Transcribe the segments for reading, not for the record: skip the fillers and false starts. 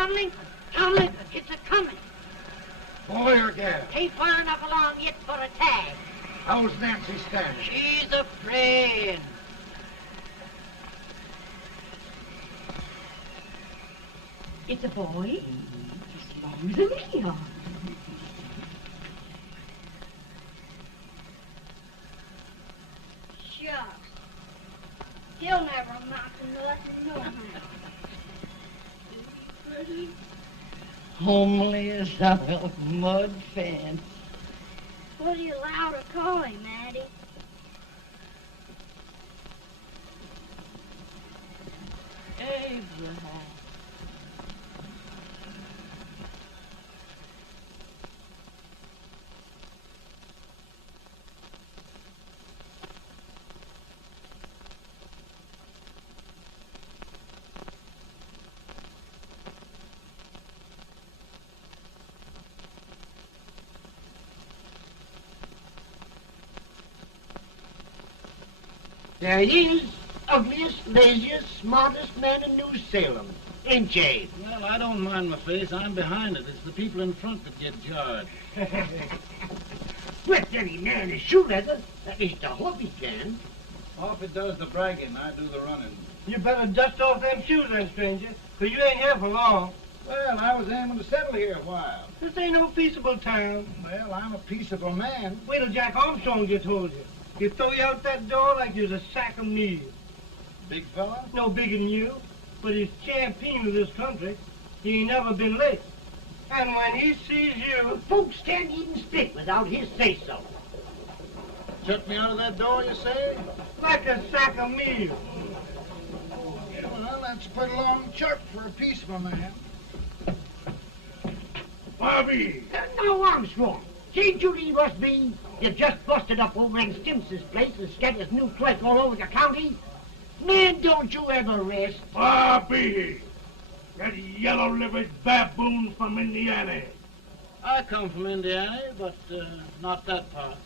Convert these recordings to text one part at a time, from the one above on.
Conley? Conley, it's a-coming. Boy or gal? Ain't far enough along yet for a tag. How's Nancy standing? She's afraid. It's a boy. As long as a neon. Shucks. He'll never amount to nothing, no how. Pretty. Homely as a mud fence. What do you allow to call him, Addie? Abraham. There he is, ugliest, laziest, smartest man in New Salem, ain't ye? Well, I don't mind my face. I'm behind it. It's the people in front that get jarred. With any man is shoe leather, at least I hope he can. Off it does the bragging, I do the running. You better dust off them shoes then, stranger, 'cause you ain't here for long. Well, I was aiming to settle here a while. This ain't no peaceable town. Well, I'm a peaceable man. Wait till Jack Armstrong just told you. He'll throw you out that door like you's a sack of meal. Big fella? No bigger than you, but he's champion of this country. He ain't never been late. And when he sees you... Folks can't even speak without his say-so. Shut me out of that door, you say? Like a sack of meal. Well, that's a pretty long chirp for a peaceful man. Bobby! Now, Armstrong, can't you leave us be? You've just busted up over in Stimps's place and scattered new clerk all over the county. Man, don't you ever rest. Bobby! That yellow-livered baboon from Indiana. I come from Indiana, but not that part.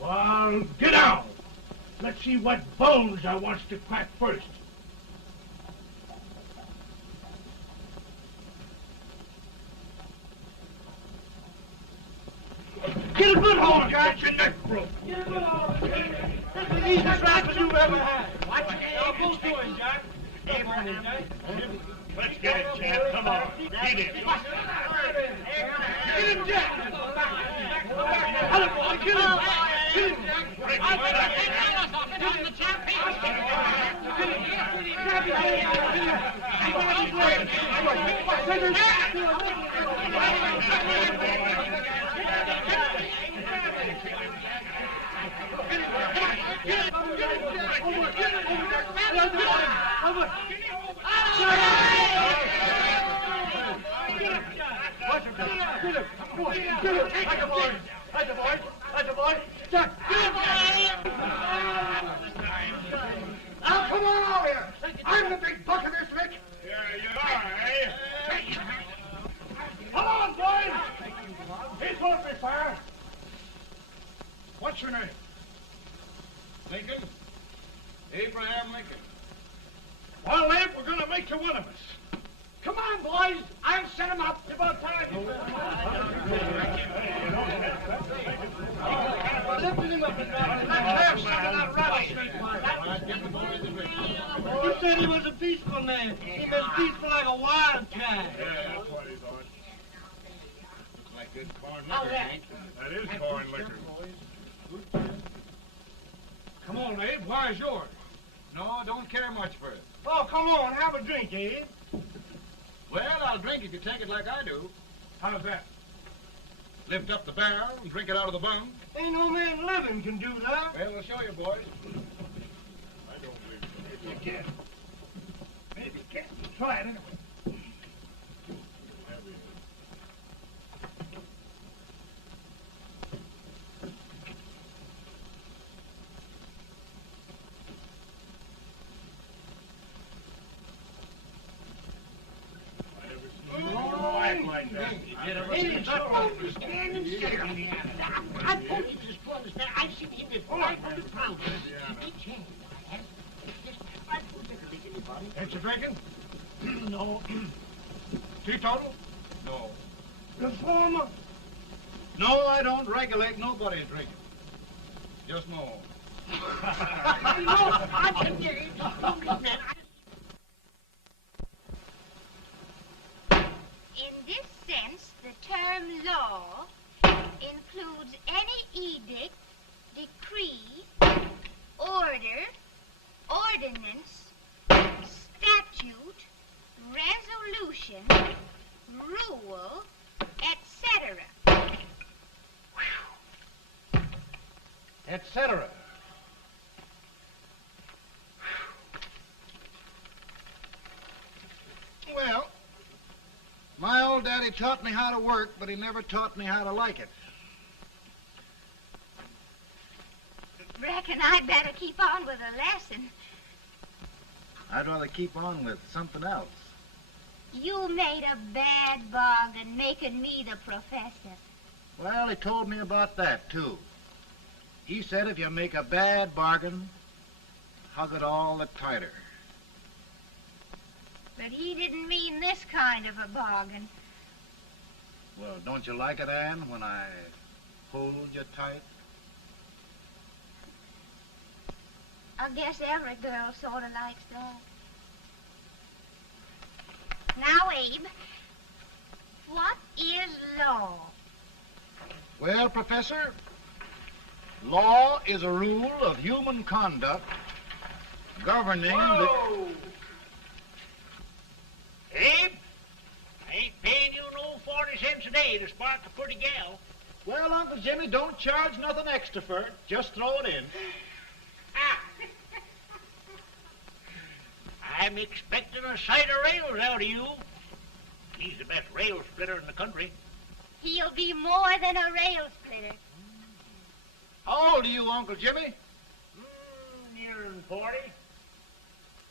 Well, get out. Let's see what bones I wants to crack first. Get a good hold, Jack. Get your neck broke. Get a good hold. That's the easiest rifle you've ever had. Watch it. Now, both doing, Jack. Abraham, Jack. Let's get it, Chad. Come on. Get him. Get him, Jack. Hello, boy. Get him. Get him. Now, come on over here. I'm the big buck of this lick. Yeah, you are, eh? Come on, boys. He's going to be fire. What's your name? Lincoln? Abraham Lincoln. Well, Abe, we're going to make you one of us. Come on, boys. I'll set him up. It's about time. Lifted him up and down. Let's have some of that rattlesnake. You said he was a peaceful man. He was peaceful like a wildcat. Yeah, that's what he thought. Looks like good corn liquor, Hank. That is corn liquor. Come on, Abe. Where's yours? No, don't care much for it. Oh, come on. Have a drink, Abe. Well, I'll drink if you take it like I do. How's that? Lift up the barrel and drink it out of the bung. Ain't no man living can do that. Well, we'll show you, boys. I don't believe so. Maybe you can. Maybe you can. Try it anyway. Like that. I told you this boy was there. I've seen him with 500 pounds. Ain't you drinking? No. Teetotal? No. Reformer? No, I don't regulate nobody's drinking. Just my own. No, I can get it. In this sense, the term law includes any edict, decree, order, ordinance, statute, resolution, rule, etc. Etc. Well, my old daddy taught me how to work, but he never taught me how to like it. Reckon I'd better keep on with the lesson. I'd rather keep on with something else. You made a bad bargain making me the professor. Well, he told me about that, too. He said if you make a bad bargain, hug it all the tighter. But he didn't mean this kind of a bargain. Well, don't you like it, Anne, when I hold you tight? I guess every girl sort of likes that. Now, Abe, what is law? Well, Professor, law is a rule of human conduct governing Whoa! Abe, I ain't paying you no 40 cents a day to spark a pretty gal. Well, Uncle Jimmy, don't charge nothing extra for it. Just throw it in. I'm expecting a sight of rails out of you. He's the best rail splitter in the country. He'll be more than a rail splitter. How old are you, Uncle Jimmy? Nearing 40.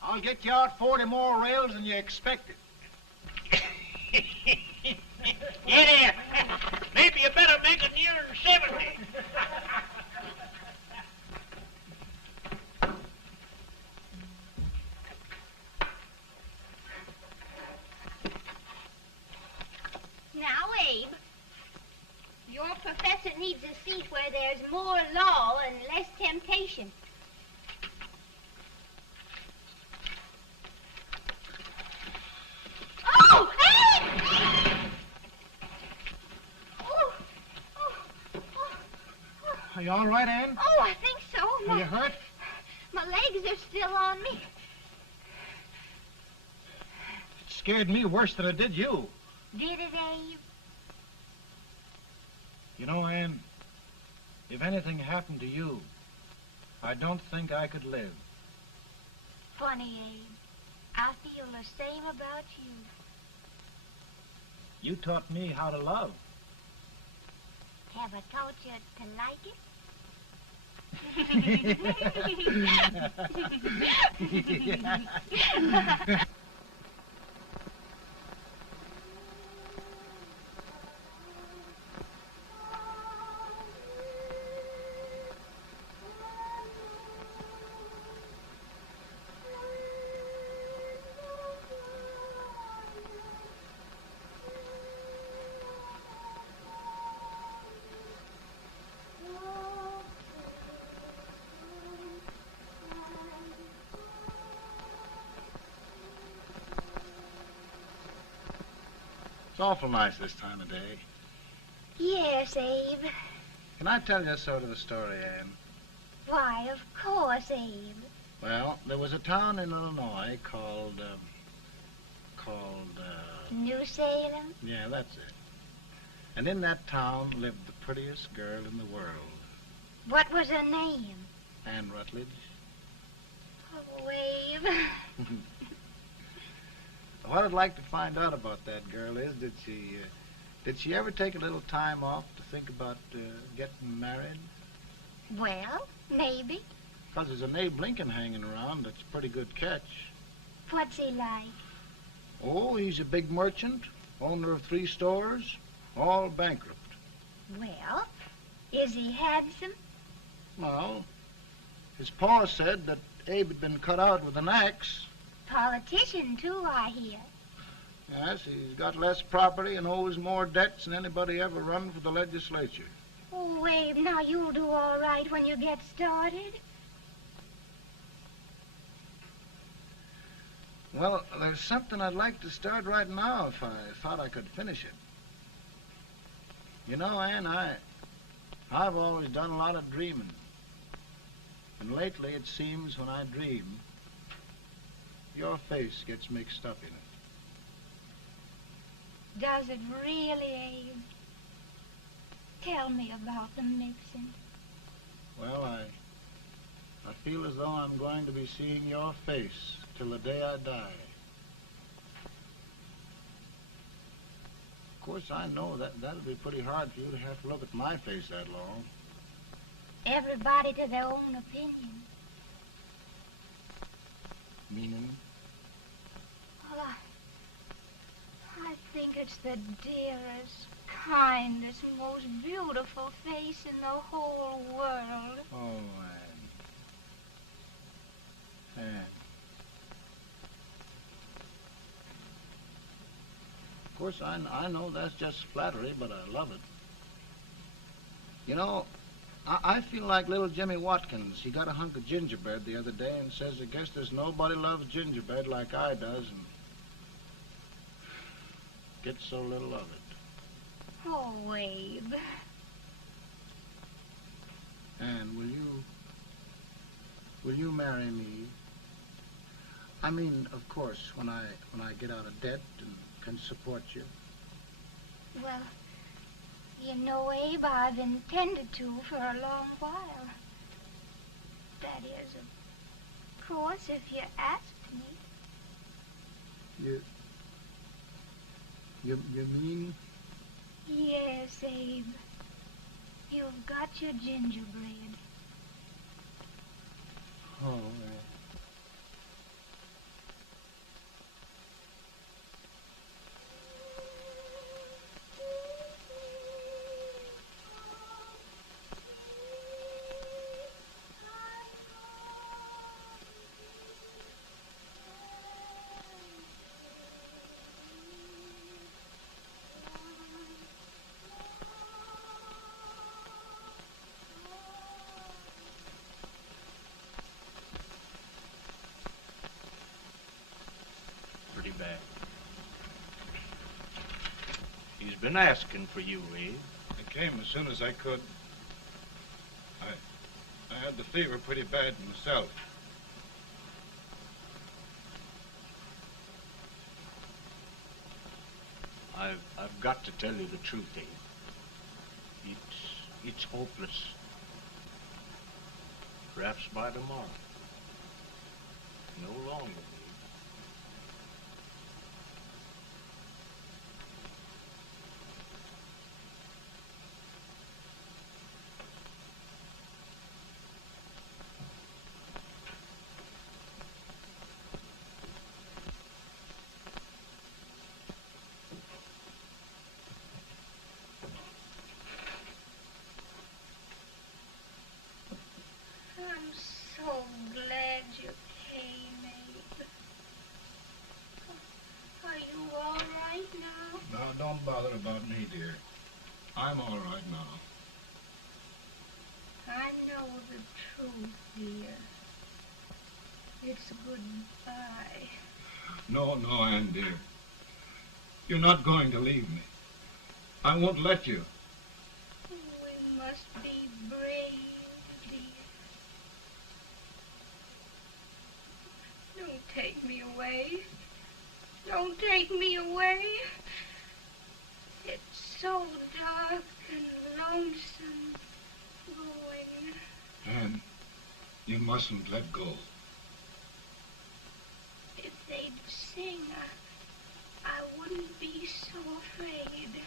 I'll get you out 40 more rails than you expected. Get here. Maybe you better make it nearing 70. Now, Abe, your professor needs a seat where there's more law and less temptation. Oh, Abe! Oh, oh, oh, oh. Are you all right, Anne? Oh, I think so. Are you hurt? My legs are still on me. It scared me worse than it did you. Did it, Abe? You know, Anne, if anything happened to you, I don't think I could live. Funny, Abe. I feel the same about you. You taught me how to love. Have I taught you to like it? It's awful nice this time of day. Yes, Abe. Can I tell you sort of a story, Anne? Why, of course, Abe. Well, there was a town in Illinois called, New Salem? yeah, that's it. And in that town lived the prettiest girl in the world, What was her name? Anne Rutledge. Oh, Abe. What I'd like to find out about that girl is, did she ever take a little time off to think about getting married? Well, maybe. Because there's an Abe Lincoln hanging around that's a pretty good catch. What's he like? Oh, he's a big merchant, owner of 3 stores, all bankrupt. Well, is he handsome? Well, his pa said that Abe had been cut out with an axe. Politician, too, I hear. Yes, he's got less property and owes more debts than anybody ever run for the legislature. Oh, Abe, now you'll do all right when you get started. Well, there's something I'd like to start right now if I thought I could finish it. You know, Ann, I've always done a lot of dreaming. And lately it seems when I dream, your face gets mixed up in it. Does it really, Abe? Tell me about the mixing. Well, I feel as though I'm going to be seeing your face till the day I die. Of course, I know that'll be pretty hard for you to have to look at my face that long. Everybody to their own opinion. Meaning? Well, I think it's the dearest, kindest, most beautiful face in the whole world. Oh, Ann. Of course, I know that's just flattery, but I love it. You know, I feel like little Jimmy Watkins. He got a hunk of gingerbread the other day and says, I guess there's nobody loves gingerbread like I does, and gets so little of it. Oh, Abe. Ann, will you marry me? I mean, of course, when I get out of debt and can support you. Well, you know, Abe, I've intended to for a long while. That is, of course, if you asked me. You mean? Yes, Abe. You've got your gingerbread. Oh, Pretty bad. He's been asking for you, Abe. I came as soon as I could. I had the fever pretty bad myself. I've got to tell you the truth, Abe. It's hopeless. Perhaps by tomorrow. No longer, Abe. I'm so glad you came, Abe. Are you all right now? Now, don't bother about me, dear. I'm all right now. I know the truth, dear. It's goodbye. No, Ann, dear. You're not going to leave me. I won't let you. We must be brave, dear. Don't take me away. Don't take me away. It's so dark and lonesome going. Ann, you mustn't let go. If they'd sing, I wouldn't be so afraid.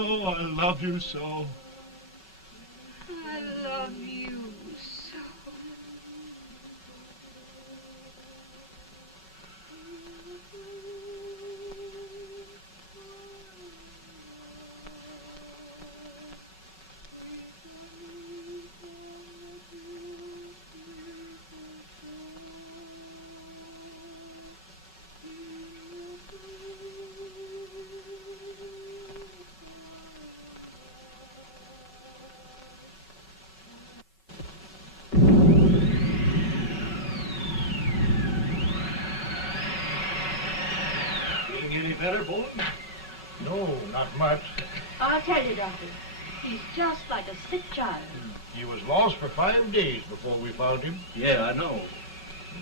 Oh, I love you so. I love you so. better, Bowen? No, not much. I'll tell you, Doctor. He's just like a sick child. He was lost for 5 days before we found him. Yeah, I know.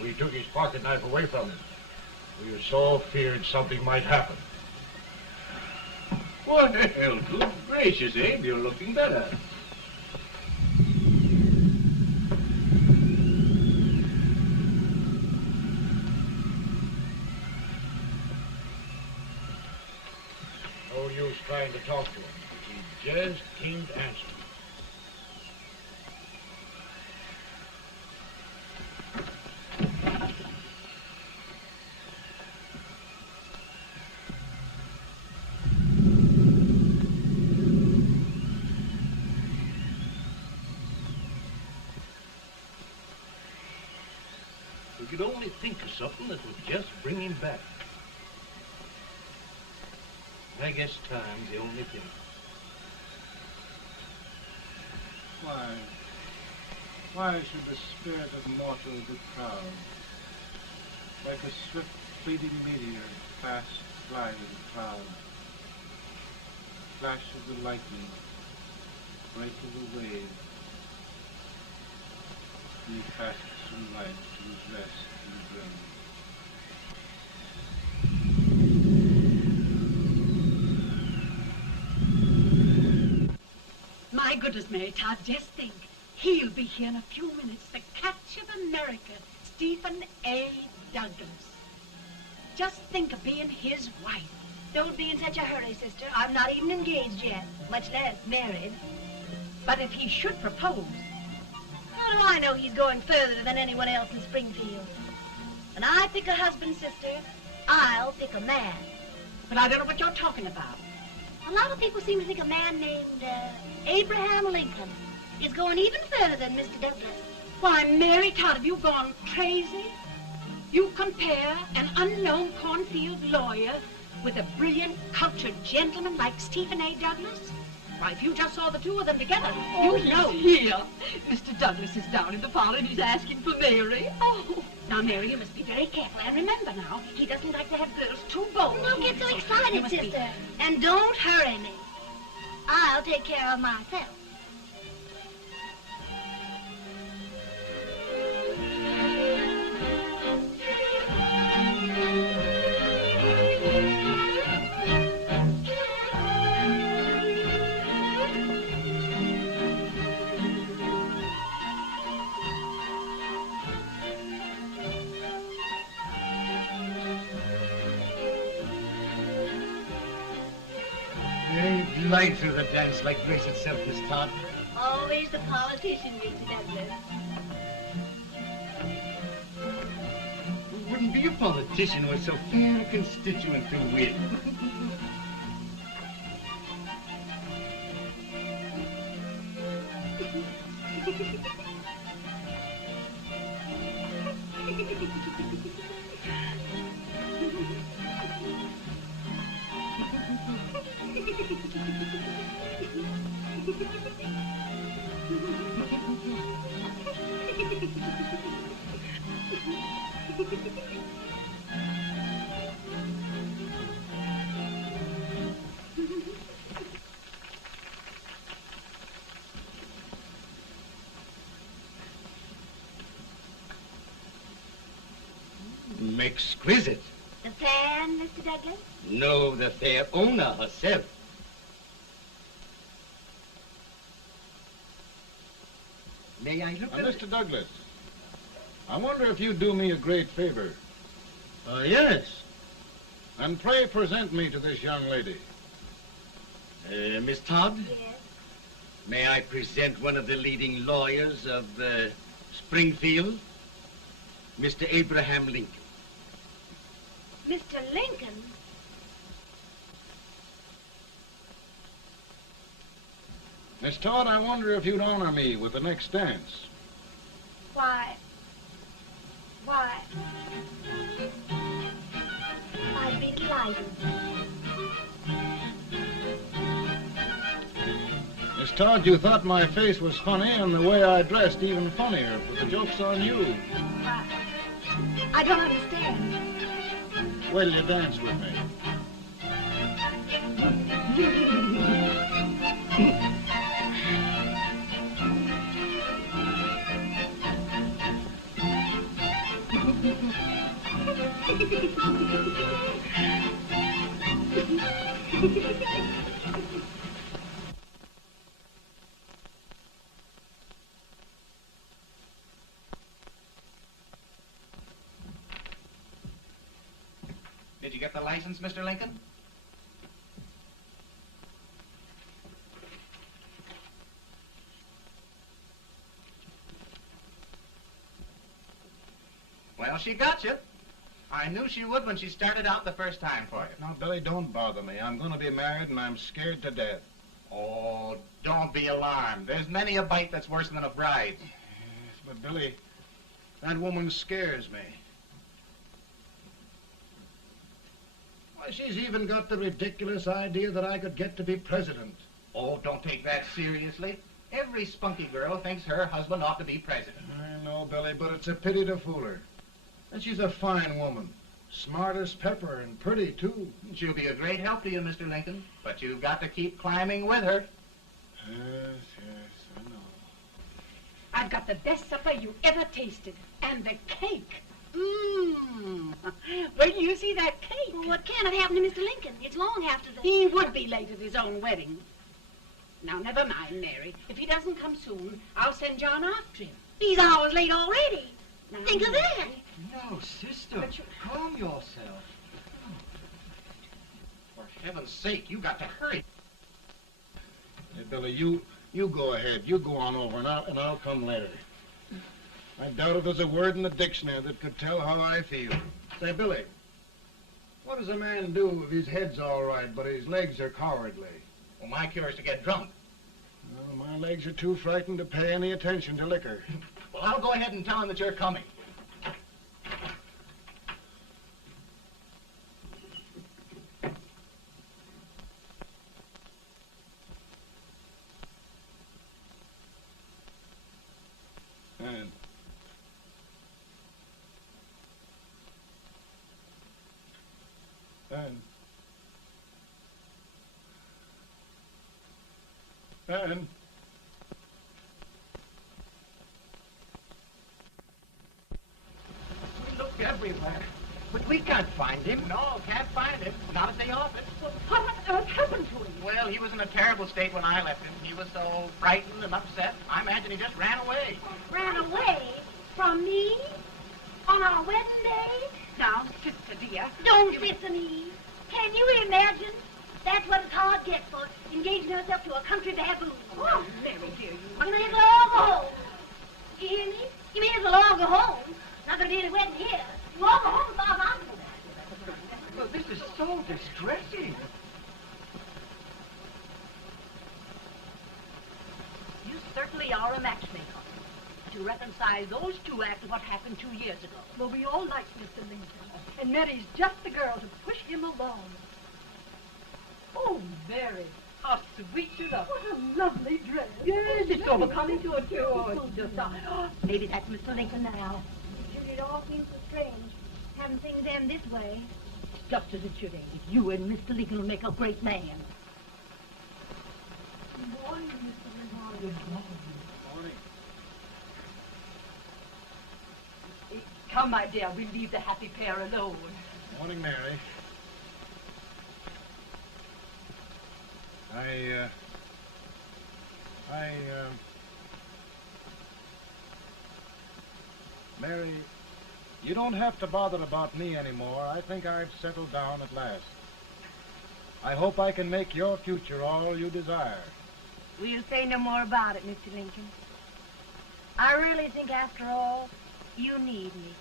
We took his pocket knife away from him. We were so feared something might happen. What the hell? Good gracious, Abe, you're looking better. No use trying to talk to him. He just can't answer. We could only think of something that would just bring him back. I guess time's the only thing. Why should the spirit of mortal be proud? Like a swift fleeting meteor, fast flying in the cloud. Flash of the lightning, break of the wave. He passes from life to his rest in the grave. My goodness, Mary Todd, just think. He'll be here in a few minutes. The catch of America, Stephen A. Douglas. Just think of being his wife. Don't be in such a hurry, sister. I'm not even engaged yet, much less married. But if he should propose... How do I know he's going further than anyone else in Springfield? When I pick a husband, sister, I'll pick a man. But I don't know what you're talking about. A lot of people seem to think a man named Abraham Lincoln is going even further than Mr. Douglas. Why, Mary Todd, have you gone crazy? You compare an unknown cornfield lawyer with a brilliant, cultured gentleman like Stephen A. Douglas? Why, if you just saw the two of them together, you'd know. Here. Mr. Douglas is down in the parlor and he's asking for Mary. Oh, now, Mary, you must be very careful. And remember now, he doesn't like to have girls too bold. Don't get so You excited, must be- sister. And don't hurry me. I'll take care of myself. Glide through the dance like grace itself, Miss Todd. Always the politician, Mr. Douglas. Wouldn't be a politician with so fair a constituent to win. Exquisite. The fan, Mr. Douglas? No, the fair owner herself. May I look at it? Mr. Douglas, I wonder if you'd do me a great favor. Yes. And pray present me to this young lady. Miss Todd? Yes. May I present one of the leading lawyers of Springfield, Mr. Abraham Lincoln. Mr. Lincoln? Miss Todd, I wonder if you'd honor me with the next dance. Why, I'd be delighted. Miss Todd, you thought my face was funny and the way I dressed even funnier, but the joke's on you. I don't understand. Wait till you dance with me. Did you get the license, Mr. Lincoln? Well, she got you. I knew she would when she started out the first time for you. Now, Billy, don't bother me. I'm going to be married, and I'm scared to death. Oh, don't be alarmed. There's many a bite that's worse than a bride. Yes, but, Billy, that woman scares me. Why, she's even got the ridiculous idea that I could get to be president. Oh, don't take that seriously. Every spunky girl thinks her husband ought to be president. I know, Billy, but it's a pity to fool her. And she's a fine woman. Smart as pepper and pretty, too. She'll be a great help to you, Mr. Lincoln. But you've got to keep climbing with her. Yes, yes, I know. I've got the best supper you ever tasted. And the cake. Mmm. Wait till you see that cake. Well, what can have happened to Mr. Lincoln? It's long after the... He would be late at his own wedding. Now, never mind, Mary. If he doesn't come soon, I'll send John after him. He's hours late already. Now, Think of that. No, sister. But you... Calm yourself. For heaven's sake, you got to hurry. Hey, Billy, you go ahead. You go on over, and I'll come later. I doubt if there's a word in the dictionary that could tell how I feel. Say, Billy, what does a man do if his head's all right, but his legs are cowardly? Well, my cure is to get drunk. Well, my legs are too frightened to pay any attention to liquor. Well, I'll go ahead and tell him that you're coming. And We looked everywhere, but we can't find him. No, can't find him. Not at the office. Well, what on earth happened to him? Well, he was in a terrible state when I left him. He was so frightened and upset. I imagine he just ran away. Ran away from me on our wedding day? Now, sister dear. Don't sister me. Can you imagine? That's what it's hard gets for engaging herself to a country baboon. Oh, Mary, dear, you... You may as well all go home. You hear me? You may as well all go home. Not gonna be any wedding here. You all go home as far as I'm concerned. Well, this is so distressing. You certainly are a matchmaker. To reconcile those two after what happened 2 years ago. Well, we all like Mr. Lincoln. And Mary's just the girl to push him along. Oh, Mary, how sweet you look. What a lovely dress. Yes, it's overcoming to it, too. Oh, it's just... maybe that's Mr. Lincoln now. Judy, it all seems so strange. Having things end this way. It's just as it should end. You and Mr. Lincoln will make a great man. Good morning, Mr. Lincoln. Good morning. Come, my dear, we'll leave the happy pair alone. Morning, Mary. Mary, you don't have to bother about me anymore. I think I've settled down at last. I hope I can make your future all you desire. We'll say no more about it, Mr. Lincoln. I really think, after all, you need me.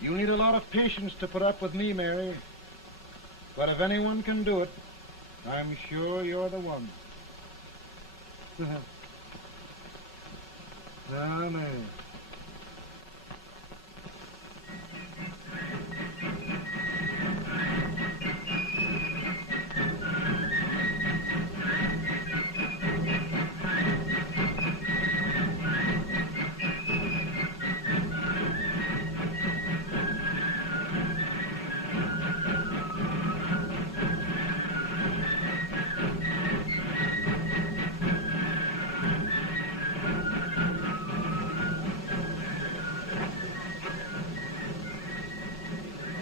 You need a lot of patience to put up with me, Mary. But if anyone can do it, I'm sure you're the one. Amen.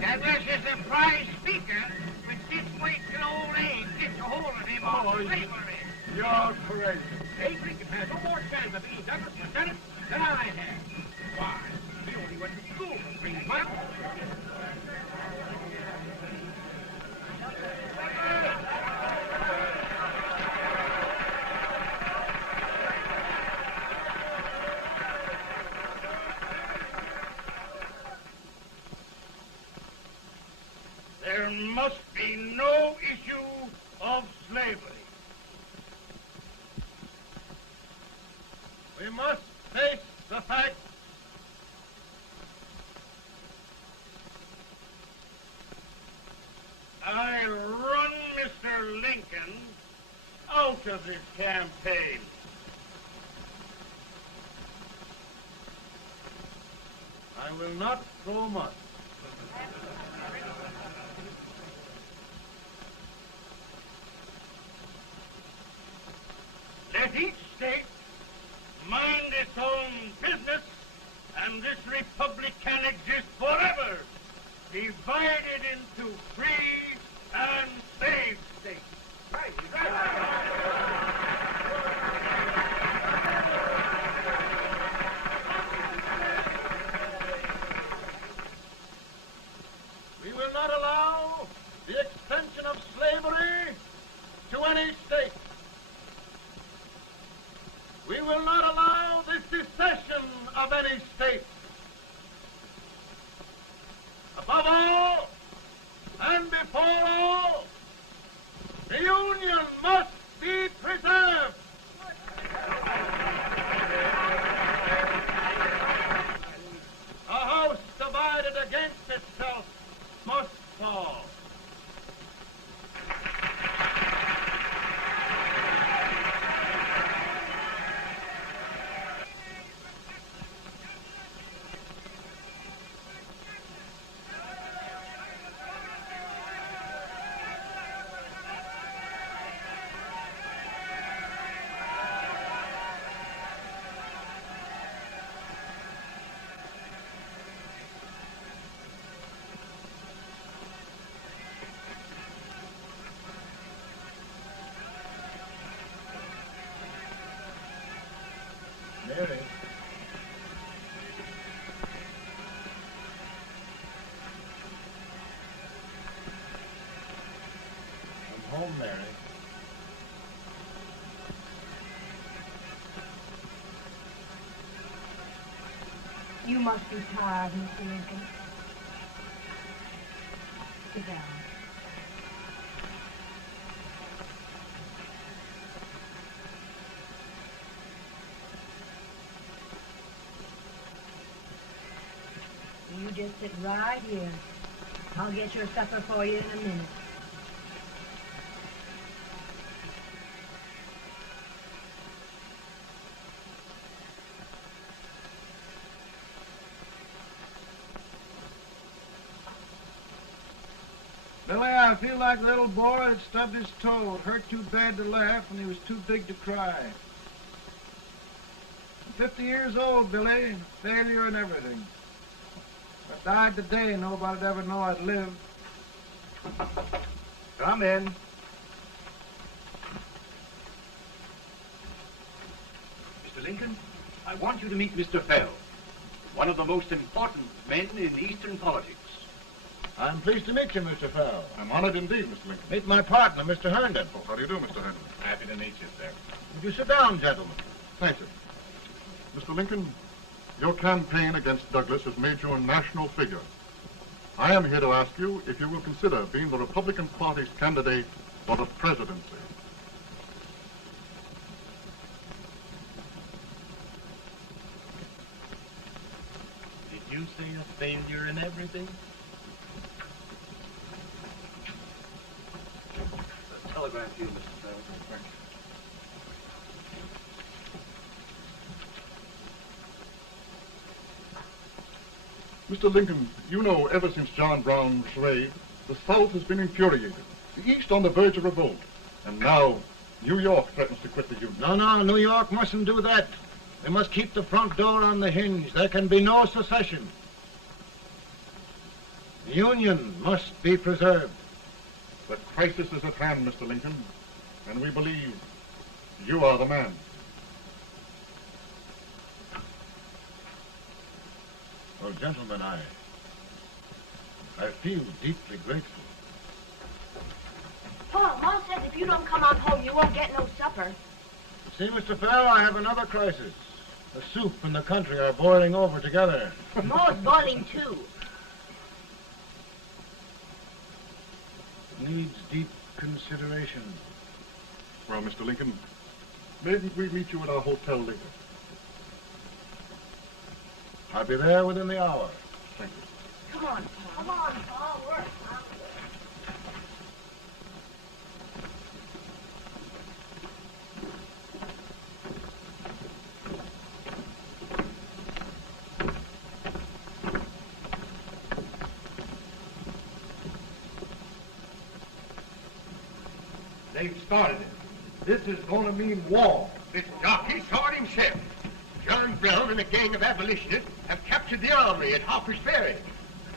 That was just a prize speaker, which this wait till old age gets a hold of him on slavery. You're crazy. Abe Lincoln has no more chance of being Douglas Lieutenant than I have. Why, he only went to school for 3 months. There must be no issue of slavery. We must face the fact I run Mr. Lincoln out of this campaign. I will not throw much. Let each state mind its own business, and this republic can exist forever, divided into free and slave states. Right. We will not allow the extension of slavery to any state. We will not allow the secession of any state. Above all, and before all, the Union must be preserved. A house divided against itself must fall. Mary. I'm home, Mary. You must be tired, Mr. Lincoln. Sit down. You just sit right here. I'll get your supper for you in a minute. Billy, I feel like a little boy that stubbed his toe. It hurt too bad to laugh and he was too big to cry. I'm 50 years old, Billy. Failure and everything. If I died today, nobody'd ever know I'd lived. Come in. Mr. Lincoln, I want you to meet Mr. Fell, one of the most important men in Eastern politics. I'm pleased to meet you, Mr. Fell. I'm honored indeed, Mr. Lincoln. Meet my partner, Mr. Herndon. Oh, how do you do, Mr. Herndon? Happy to meet you, sir. Would you sit down, gentlemen? Thank you. Mr. Lincoln, your campaign against Douglas has made you a national figure. I am here to ask you if you will consider being the Republican Party's candidate for the presidency. Did you say a failure in everything? A telegram to you, Mr. Fell. Thank you. Mr. Lincoln, you know ever since John Brown's raid, the South has been infuriated, the East on the verge of revolt, and now New York threatens to quit the Union. No, New York mustn't do that. They must keep the front door on the hinge. There can be no secession. The Union must be preserved. The crisis is at hand, Mr. Lincoln, and we believe you are the man. Well, gentlemen, I feel deeply grateful. Paul, Ma says if you don't come on home, you won't get no supper. See, Mr. Fell, I have another crisis. The soup and the country are boiling over together. Ma's boiling too. Needs deep consideration. Well, Mr. Lincoln, maybe we meet you at our hotel later. I'll be there within the hour. Thank you. Come on, Paul. Come on, Paul. Work. They've started it. This is going to mean war. This jockey saw it himself. John Brown and a gang of abolitionists have captured the armory at Harper's Ferry.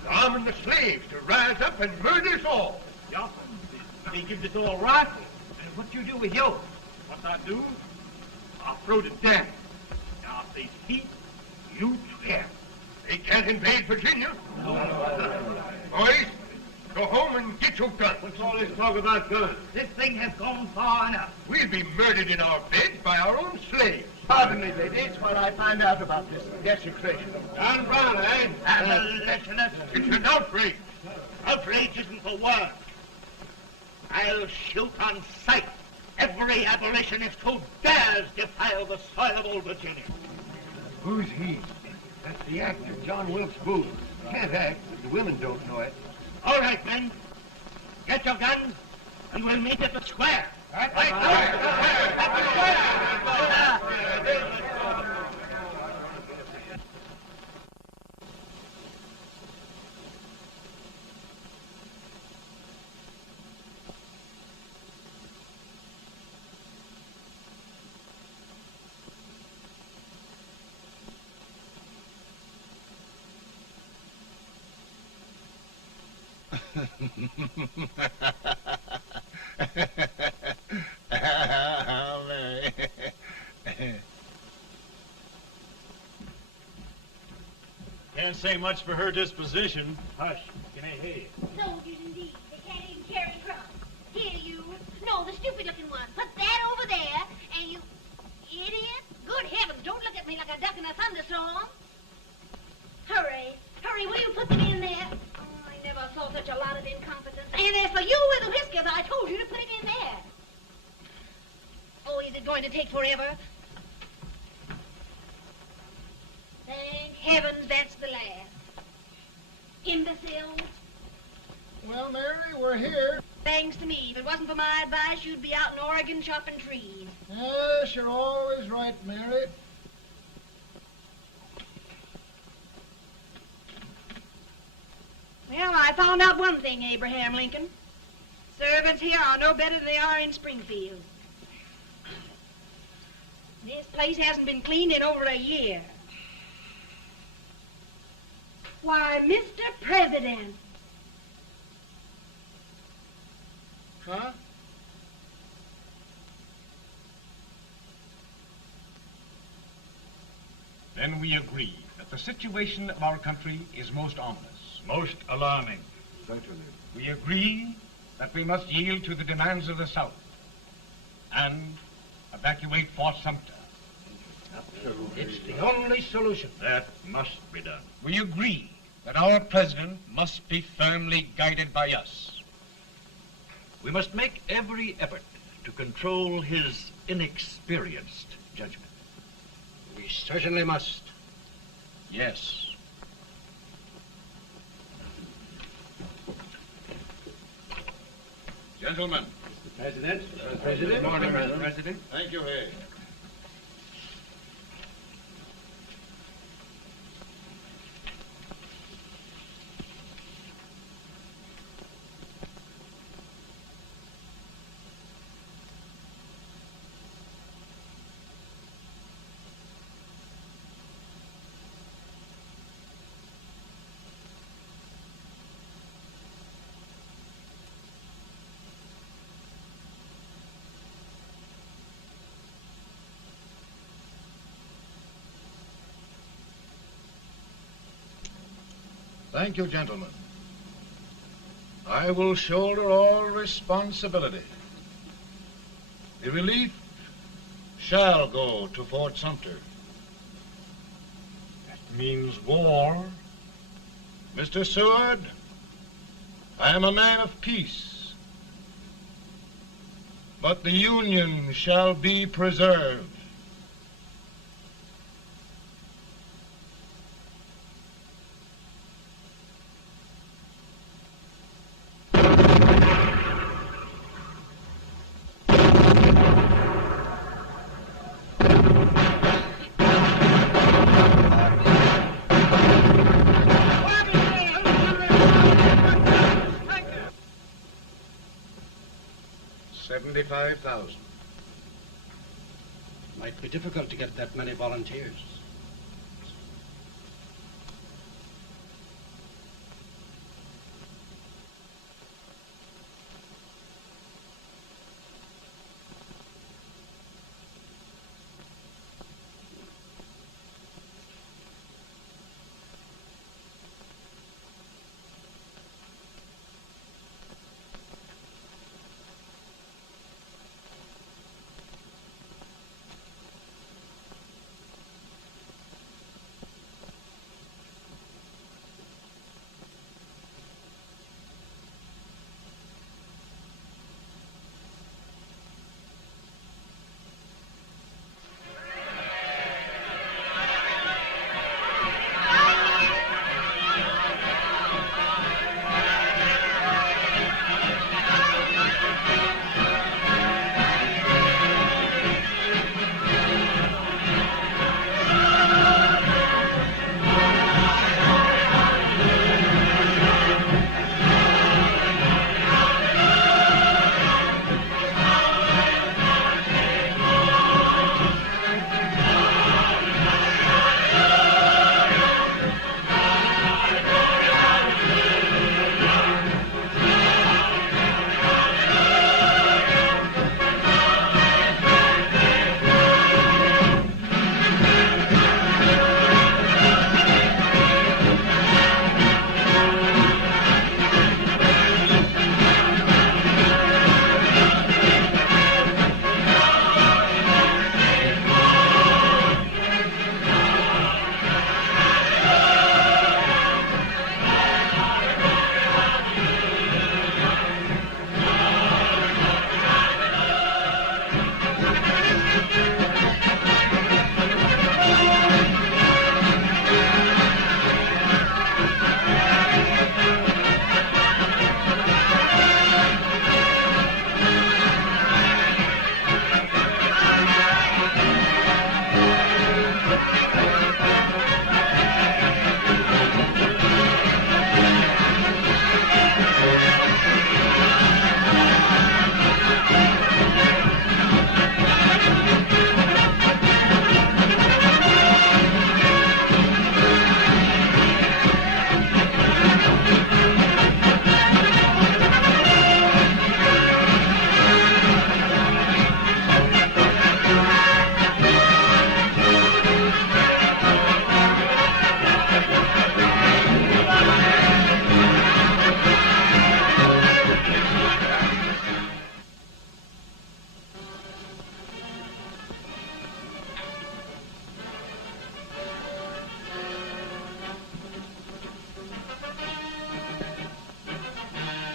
They're arming the slaves to rise up and murder us all. Yeah, they give us all rifles. And what you do with yours? What I do? I throw it down. Now, if they speak, you tear. They can't invade Virginia. Boys, go home and get your guns. What's all this talk about guns? This thing has gone far enough. We'll be murdered in our beds by our own slaves. Pardon me, ladies, while I find out about this desecration. John Brown, eh? Abolitionist. It's an outrage. Outrage isn't the word. I'll shoot on sight every abolitionist who dares defile the soil of old Virginia. Who's he? That's the actor, John Wilkes Booth. Can't act, but the women don't know it. All right, men. Get your guns, and we'll meet at the square. At the Can't say much for her disposition. Hush, can I hear you? Soldiers indeed. They can't even carry crumbs. Here, you. No, the stupid-looking one. Put that over there, and you... Idiot. Good heavens, don't look at me like a duck in a thunderstorm. Hurry. Hurry, will you put them in there? Oh, I never saw such a lot of incompetence. And as for you with the whiskers, I told you to put it in there. Oh, is it going to take forever? Thank heavens that's the last. Imbeciles. Well, Mary, we're here. Thanks to me. If it wasn't for my advice, you'd be out in Oregon chopping trees. Yes, you're always right, Mary. Well, I found out one thing, Abraham Lincoln. Servants here are no better than they are in Springfield. This place hasn't been cleaned in over a year. Why, Mr. President. Huh? Then we agree that the situation of our country is most ominous. Most alarming. Certainly. We agree that we must yield to the demands of the South and evacuate Fort Sumter. It's the only solution. That must be done. We agree that our president must be firmly guided by us. We must make every effort to control his inexperienced judgment. We certainly must. Yes. Gentlemen. Mr. President. President. Good morning, Mr. President. Thank you, Hay. Thank you, gentlemen. I will shoulder all responsibility. The relief shall go to Fort Sumter. That means war. Mr. Seward, I am a man of peace, but the Union shall be preserved. $75,000. Might be difficult to get that many volunteers.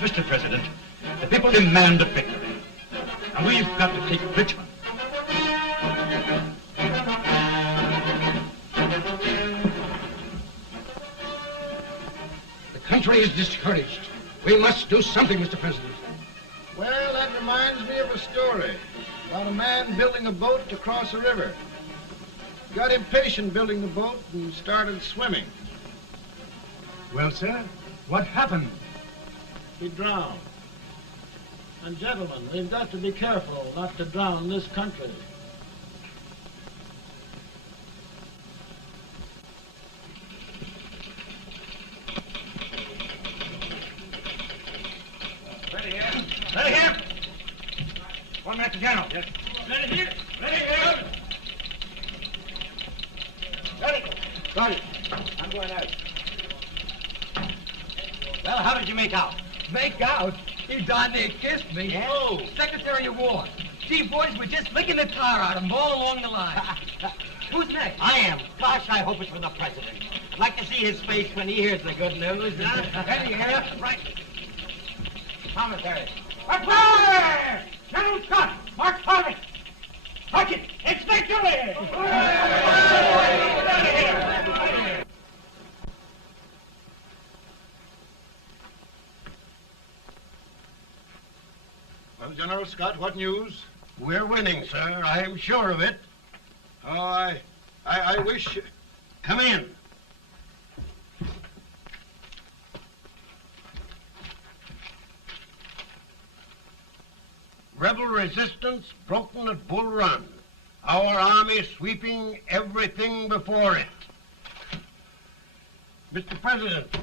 Mr. President, the people demand a victory, and we've got to take Richmond. The country is discouraged. We must do something, Mr. President. Well, that reminds me of a story about a man building a boat to cross a river. He got impatient building the boat and started swimming. Well, sir, what happened? He drowned. And gentlemen, we've got to be careful not to drown this country. Ready here. Ready here. 1 minute to general. Yes. Ready here. Ready here. Ready. Got it. I'm going out. Well, how did you make out? Make out? He darn near kissed me. Yeah? Oh, Secretary of War. Gee, boys, we're just licking the tar out of him all along the line. Who's next? I am. Gosh, I hope it's for the president. I'd like to see his face when he hears the good news, huh? Ready here? Right. Commissary. Fire! General Scott! Mark target! Sergeant, it's victory! Well, General Scott, what news? We're winning, sir. I'm sure of it. Oh, I wish... Come in. Rebel resistance broken at Bull Run. Our army sweeping everything before it. Mr. President,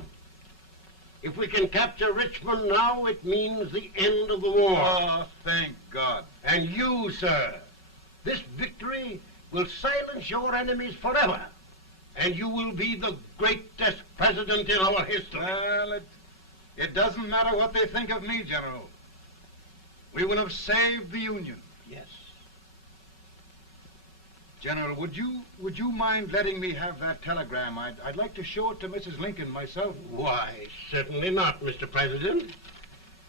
if we can capture Richmond now, it means the end of the war. Oh, thank God. And you, sir, this victory will silence your enemies forever. And you will be the greatest president in our history. Well, it doesn't matter what they think of me, General. We will have saved the Union. Yes. General, would you mind letting me have that telegram? I'd like to show it to Mrs. Lincoln myself. Why, certainly not, Mr. President.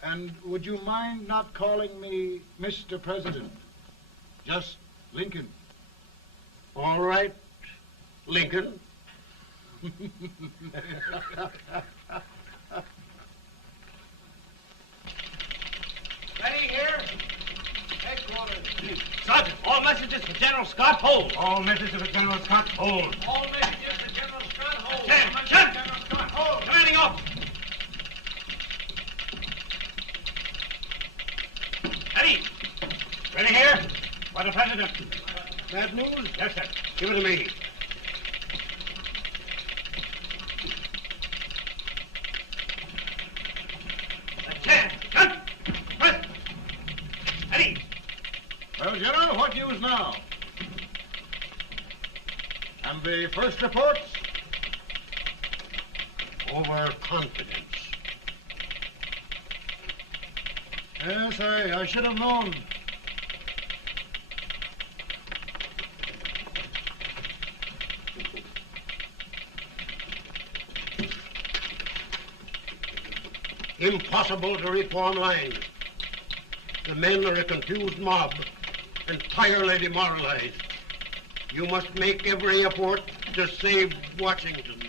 And would you mind not calling me Mr. President? Just Lincoln. All right, Lincoln. Ready here? Headquarters. Sergeant, all messages for General Scott, hold. All messages for General Scott, hold. All messages for General Scott, hold. General Scott, hold. Commanding officer. Ready. Ready here? For the president. Bad news? Yes, sir. Give it to me. Well, General, what news now? And the first reports? Overconfidence. Yes, I should have known. Impossible to reform lines. The men are a confused mob, entirely demoralized. You must make every effort to save Washington.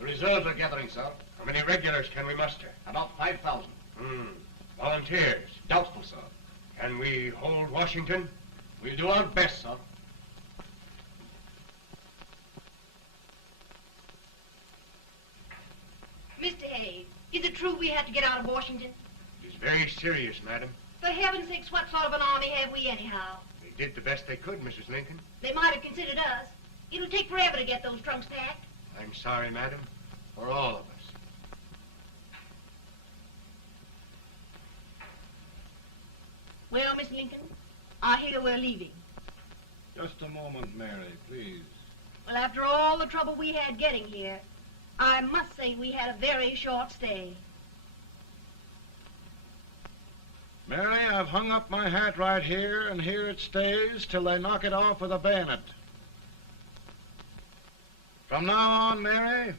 Reserves are gathering, sir. How many regulars can we muster? About 5,000. Volunteers? Doubtful, sir. Can we hold Washington? We'll do our best, sir. Mr. A, is it true we have to get out of Washington? It is very serious, madam. For heaven's sakes, what sort of an army have we anyhow? They did the best they could, Mrs. Lincoln. They might have considered us. It'll take forever to get those trunks packed. I'm sorry, madam, for all of us. Well, Miss Lincoln, I hear we're leaving. Just a moment, Mary, please. Well, after all the trouble we had getting here, I must say we had a very short stay. Mary, I've hung up my hat right here, and here it stays till they knock it off with a bayonet. From now on, Mary,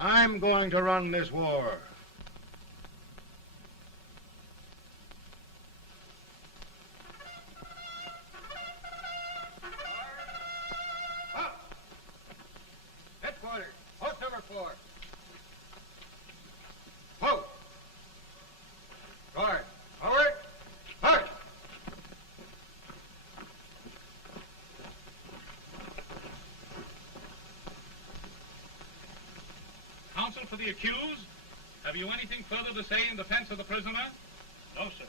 I'm going to run this war. Headquarters, post number 4. Whoa! Guard, forward, march! Counsel for the accused, have you anything further to say in defense of the prisoner? No, sir.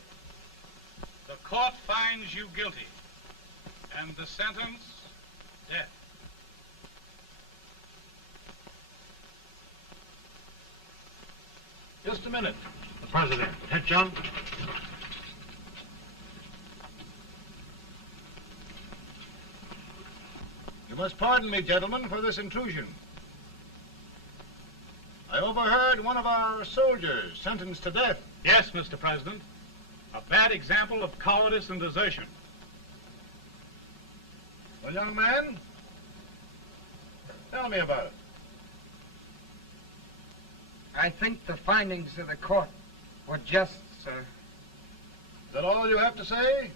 The court finds you guilty, and the sentence, death. Just a minute. The president. Head, John. You must pardon me, gentlemen, for this intrusion. I overheard one of our soldiers sentenced to death. Yes, Mr. President. A bad example of cowardice and desertion. Well, young man, tell me about it. I think the findings of the court were just, sir. Is that all you have to say?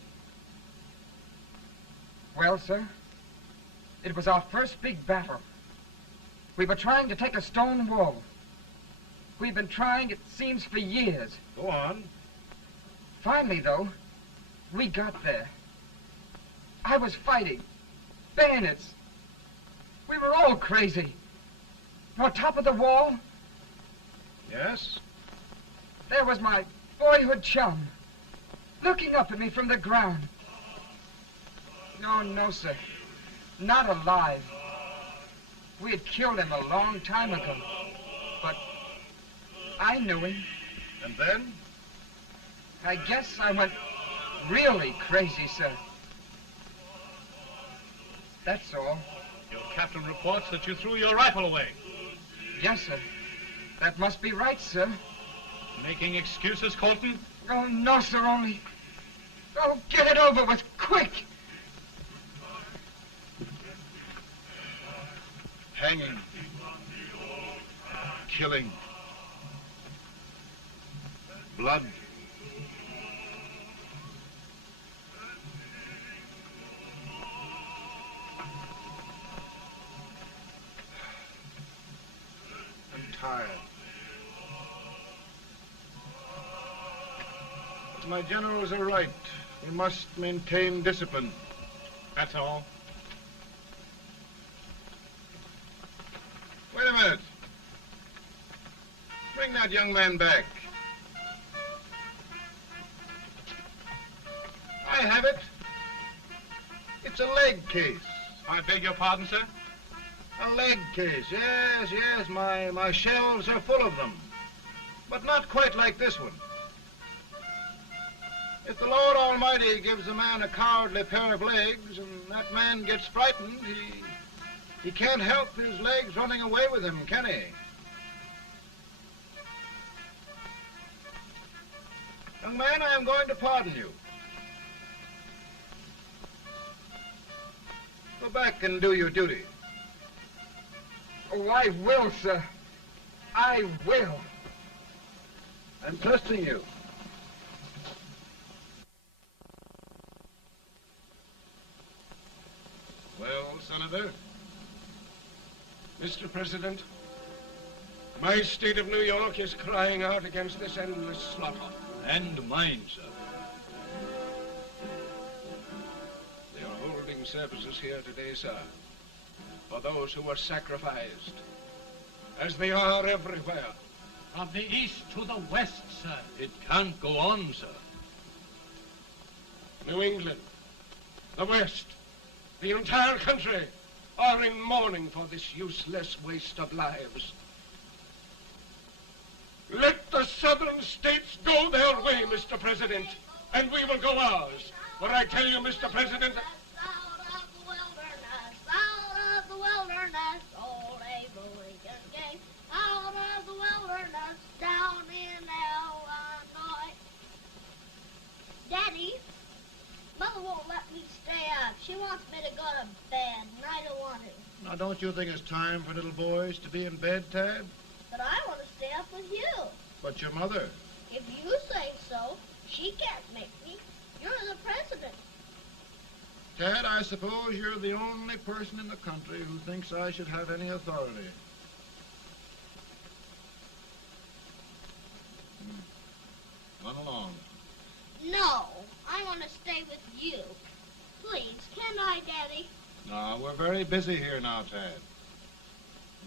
Well, sir, it was our first big battle. We were trying to take a stone wall. We've been trying, it seems, for years. Go on. Finally, though, we got there. I was fighting. Bayonets. We were all crazy. On top of the wall, Yes? there was my boyhood chum, looking up at me from the ground. No, sir. Not alive. We had killed him a long time ago. But I knew him. And then? I guess I went really crazy, sir. That's all. Your captain reports that you threw your rifle away. Yes, sir. That must be right, sir. Making excuses, Colton? Oh, no, sir, only... Oh, get it over with, quick! Hanging. Killing. Blood. I'm tired. But my generals are right. We must maintain discipline. That's all. Wait a minute. Bring that young man back. I have it. It's a leg case. I beg your pardon, sir? A leg case, yes. My shelves are full of them. But not quite like this one. If the Lord Almighty gives a man a cowardly pair of legs and that man gets frightened, he can't help his legs running away with him, can he? Young man, I am going to pardon you. Go back and do your duty. Oh, I will, sir. I will. I'm trusting you. Well, Senator? Mr. President, my state of New York is crying out against this endless slaughter. And mine, sir. They are holding services here today, sir, for those who were sacrificed, as they are everywhere. From the east to the west, sir. It can't go on, sir. New England, the West, the entire country are in mourning for this useless waste of lives. Let the southern states go their way, Mr. President, and we will go ours. What I tell you, Mr. President? Out of the wilderness, old Abraham Lincoln came. Out of the wilderness, down in Illinois. Daddy, Mother won't let me stay up. She wants me to go to bed, and I don't want to. Now, don't you think it's time for little boys to be in bed, Tad? But I want to stay up with you. But your mother? If you say so, she can't make me. You're the president. Tad, I suppose you're the only person in the country who thinks I should have any authority. Run along. No, I want to stay with you. Please, can I, Daddy? No, we're very busy here now, Tad.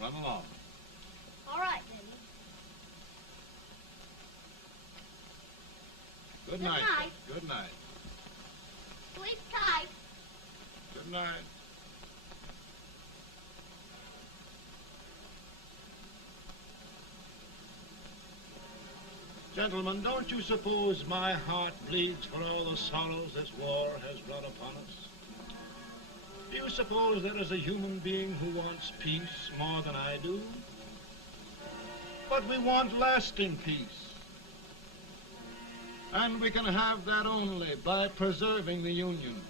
Run along. All right, Daddy. Good Good night. night. Good night. Sleep tight. Good night. Gentlemen, don't you suppose my heart bleeds for all the sorrows this war has brought upon us? Do you suppose there is a human being who wants peace more than I do? But we want lasting peace. And we can have that only by preserving the Union.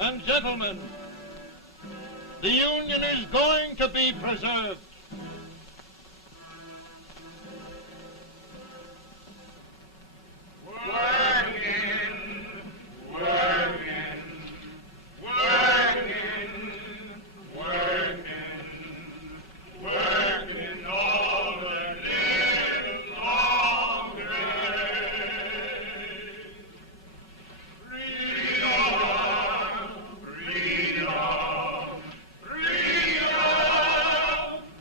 And gentlemen, the Union is going to be preserved. Working, working, working, working, working all the live long day. Freedom, freedom, freedom,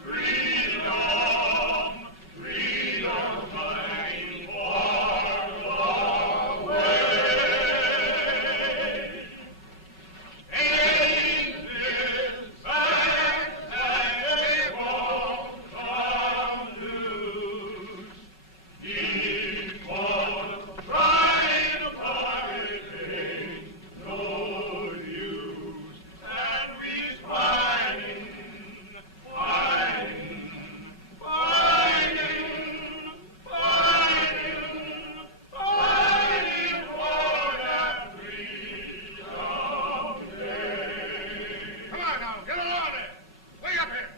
freedom, freedom, fighting for the way. Take this back that they won't come loose. Keep on trying to fight it, no use. And we fighting, fighting, fighting, fighting, fighting for that freedom day. Come on now, get along there. Way up here.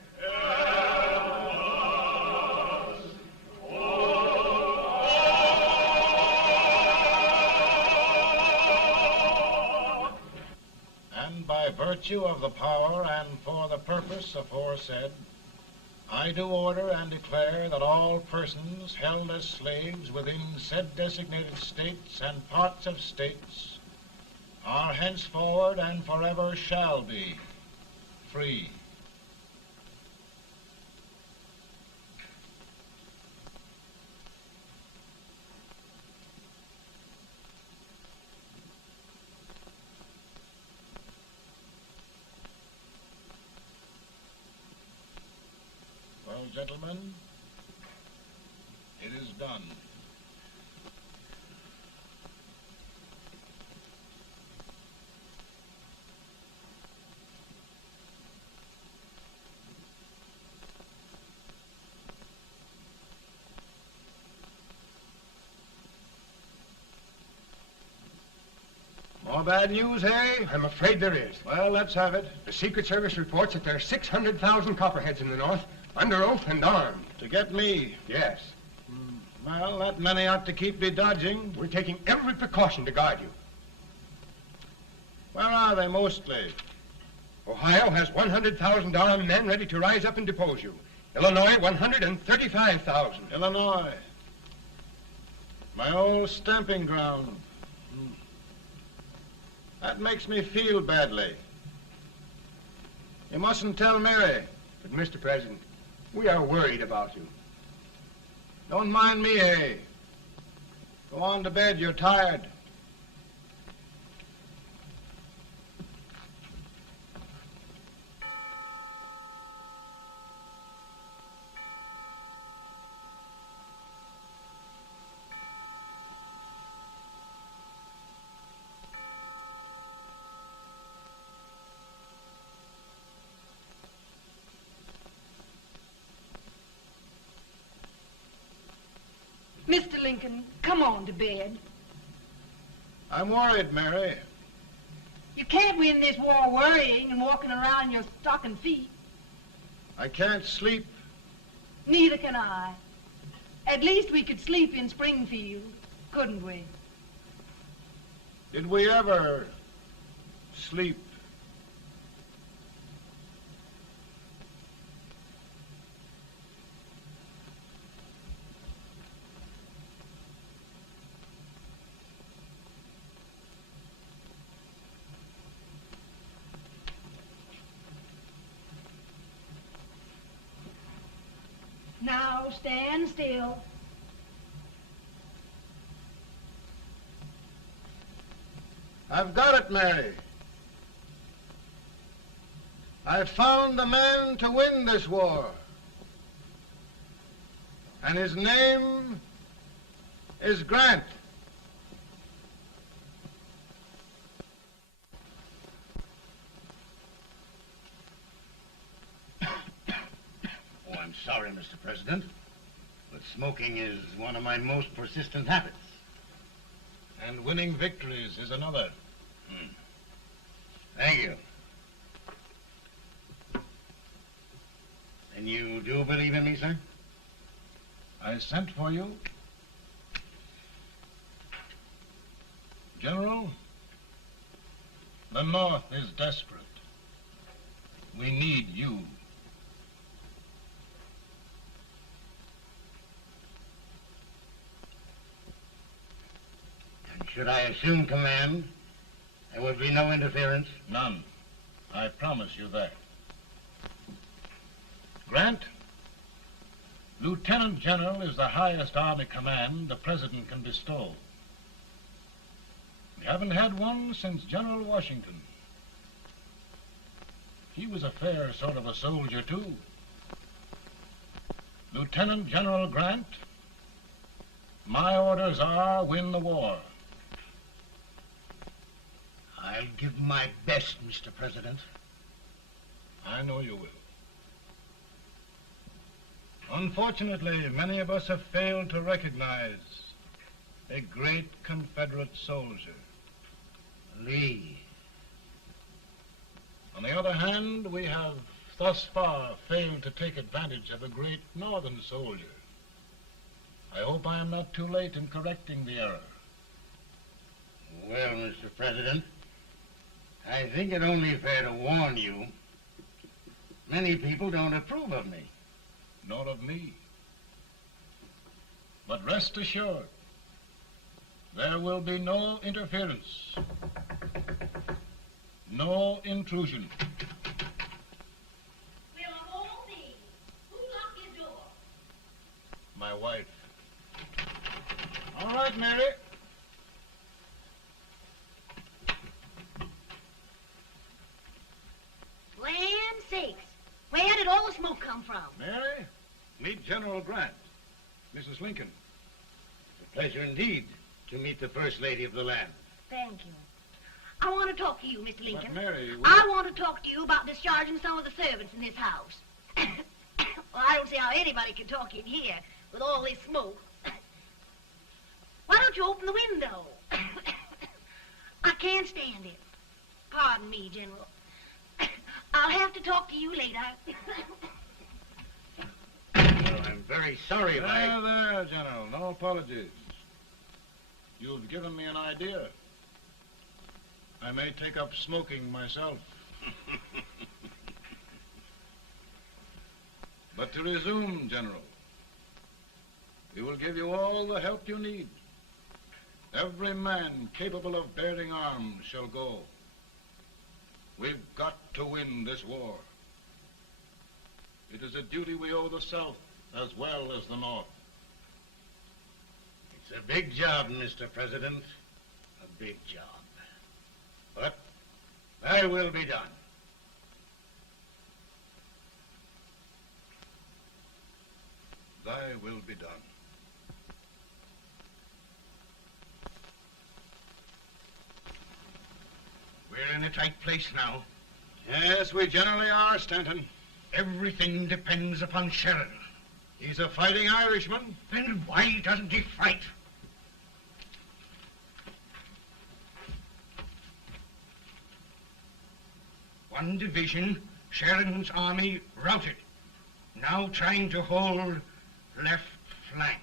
And by virtue of the power and for the purpose aforesaid, I do order and declare that all persons held as slaves within said designated states and parts of states are henceforward and forever shall be free. Well, gentlemen, it is done. More bad news, hey? I'm afraid there is. Well, let's have it. The Secret Service reports that there are 600,000 copperheads in the North, under oath and armed. To get me? Yes. Well, that many ought to keep me dodging. We're taking every precaution to guard you. Where are they mostly? Ohio has 100,000 armed men ready to rise up and depose you. Illinois, 135,000. Illinois. My old stamping ground. That makes me feel badly. You mustn't tell Mary. But, Mr. President, we are worried about you. Don't mind me, eh? Go on to bed, you're tired. Mr. Lincoln, come on to bed. I'm worried, Mary. You can't win this war worrying and walking around in your stocking feet. I can't sleep. Neither can I. At least we could sleep in Springfield, couldn't we? Did we ever sleep? Now stand still. I've got it, Mary. I've found the man to win this war. And his name is Grant. Oh, I'm sorry, Mr. President, but smoking is one of my most persistent habits. And winning victories is another. Thank you. And you do believe in me, sir? I sent for you. General, the North is desperate. We need you. And should I assume command, there would be no interference? None. I promise you that. Grant, Lieutenant General is the highest army command the President can bestow. We haven't had one since General Washington. He was a fair sort of a soldier, too. Lieutenant General Grant, my orders are win the war. I'll give my best, Mr. President. I know you will. Unfortunately, many of us have failed to recognize a great Confederate soldier, Lee. On the other hand, we have thus far failed to take advantage of a great Northern soldier. I hope I am not too late in correcting the error. Well, Mr. President, I think it only fair to warn you. Many people don't approve of me. Nor of me. But rest assured, there will be no interference, no intrusion. Well, of all things, who locked his door? My wife. All right, Mary. Land sakes. Where did all the smoke come from? Mary, meet General Grant, Mrs. Lincoln. It's a pleasure indeed to meet the First Lady of the land. Thank you. I want to talk to you, Mr. Lincoln. But Mary, I want to talk to you about discharging some of the servants in this house. Well, I don't see how anybody can talk in here with all this smoke. Why don't you open the window? I can't stand it. Pardon me, General. I'll have to talk to you later. Well, I'm very sorry if There, there, General. No apologies. You've given me an idea. I may take up smoking myself. But to resume, General, we will give you all the help you need. Every man capable of bearing arms shall go. We've got to win this war. It is a duty we owe the South as well as the North. It's a big job, Mr. President. A big job. But thy will be done. Thy will be done. We're in a tight place now. Yes, we generally are, Stanton. Everything depends upon Sheridan. He's a fighting Irishman. Then why doesn't he fight? One division, Sheridan's army, routed. Now trying to hold left flank.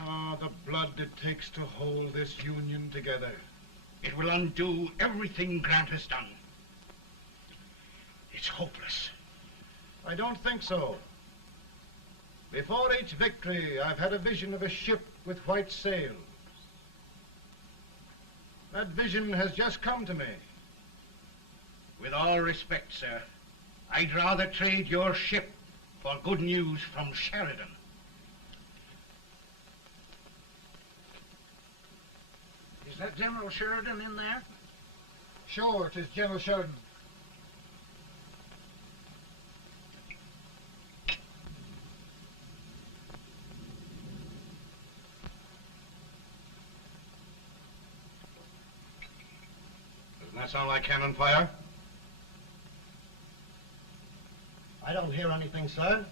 Ah, the blood it takes to hold this Union together. It will undo everything Grant has done. It's hopeless. I don't think so. Before each victory, I've had a vision of a ship with white sails. That vision has just come to me. With all respect, sir, I'd rather trade your ship for good news from Sheridan. Is that General Sheridan in there? Sure, it is General Sheridan. Doesn't that sound like cannon fire? I don't hear anything, sir.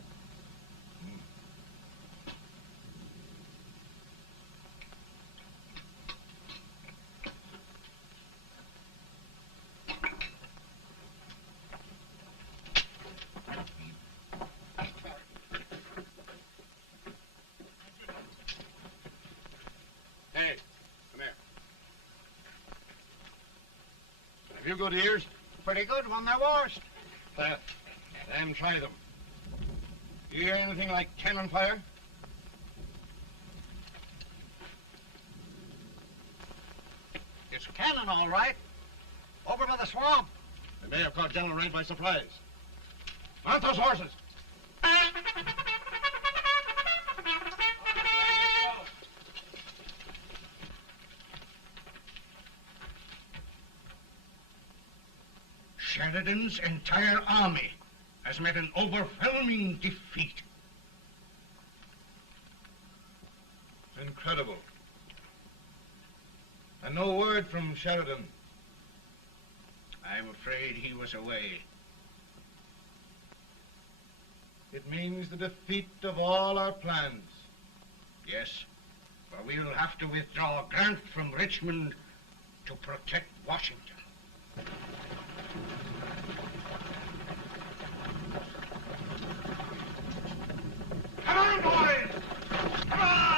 Hey, come here. Have you good ears? Pretty good when they're washed. Then try them. You hear anything like cannon fire? It's cannon, all right. Over by the swamp. They may have caught General Wright by surprise. Mount those horses. Sheridan's entire army has met an overwhelming defeat. Incredible. And no word from Sheridan. I'm afraid he was away. It means the defeat of all our plans. Yes, for we'll have to withdraw Grant from Richmond to protect Washington. Come on, boys! Come on!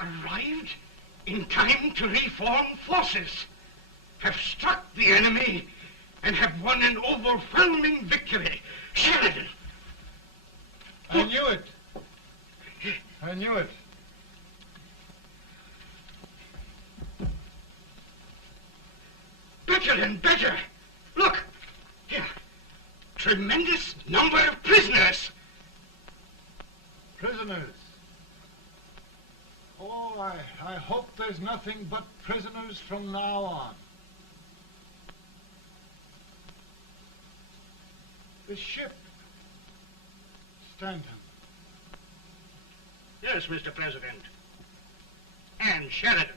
Arrived in time to reform forces, have struck the enemy, and have won an overwhelming victory. Sheridan! I knew it. I knew it. Better and better. Look, here. Tremendous number of prisoners. Prisoners. Oh, I hope there's nothing but prisoners from now on. The ship. Stanton. Yes, Mr. President. And Sheridan.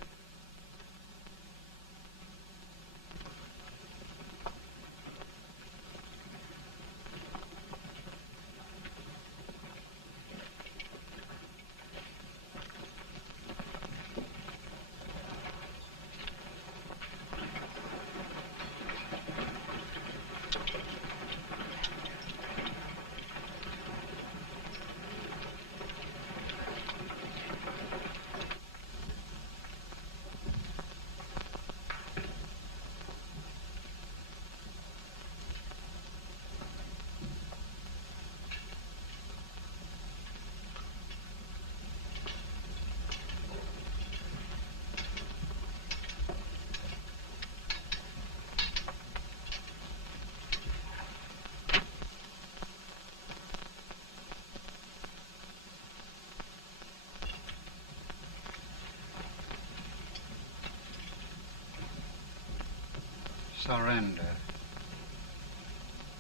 Surrender.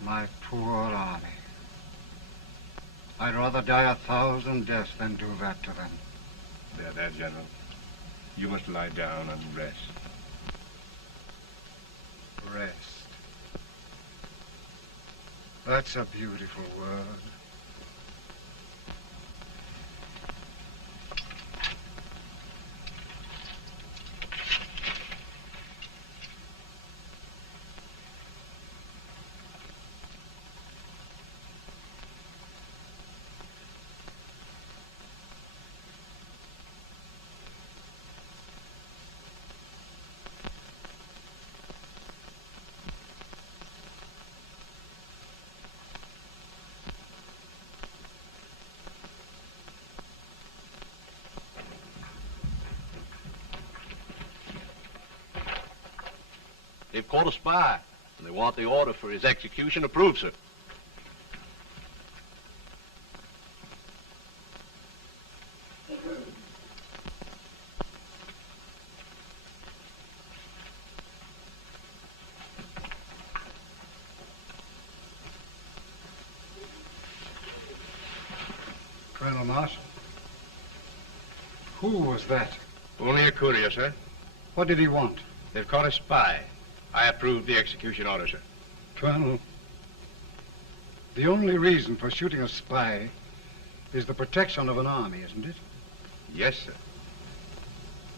My poor army. I'd rather die 1,000 deaths than do that to them. There, General. You must lie down and rest. Rest. That's a beautiful word. They've caught a spy, and they want the order for his execution approved, sir. Colonel Marshall. Who was that? Only a courier, sir. What did he want? They've caught a spy. I approve the execution order, sir. Colonel, the only reason for shooting a spy is the protection of an army, isn't it? Yes, sir.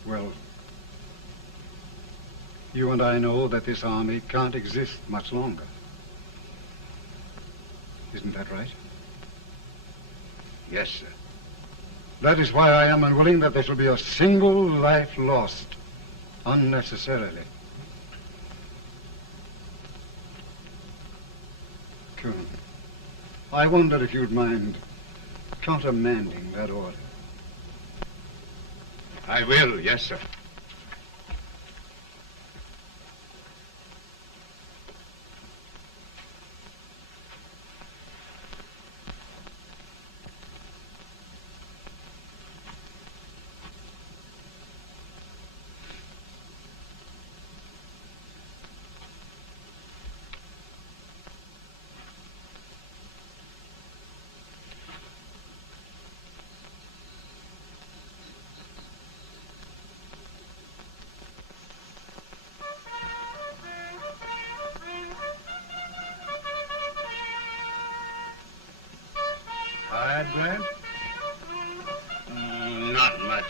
Well, you and I know that this army can't exist much longer. Isn't that right? Yes, sir. That is why I am unwilling that there shall be a single life lost unnecessarily. Kern, I wonder if you'd mind countermanding that order. I will, yes, sir. Tired, Grant? Not much.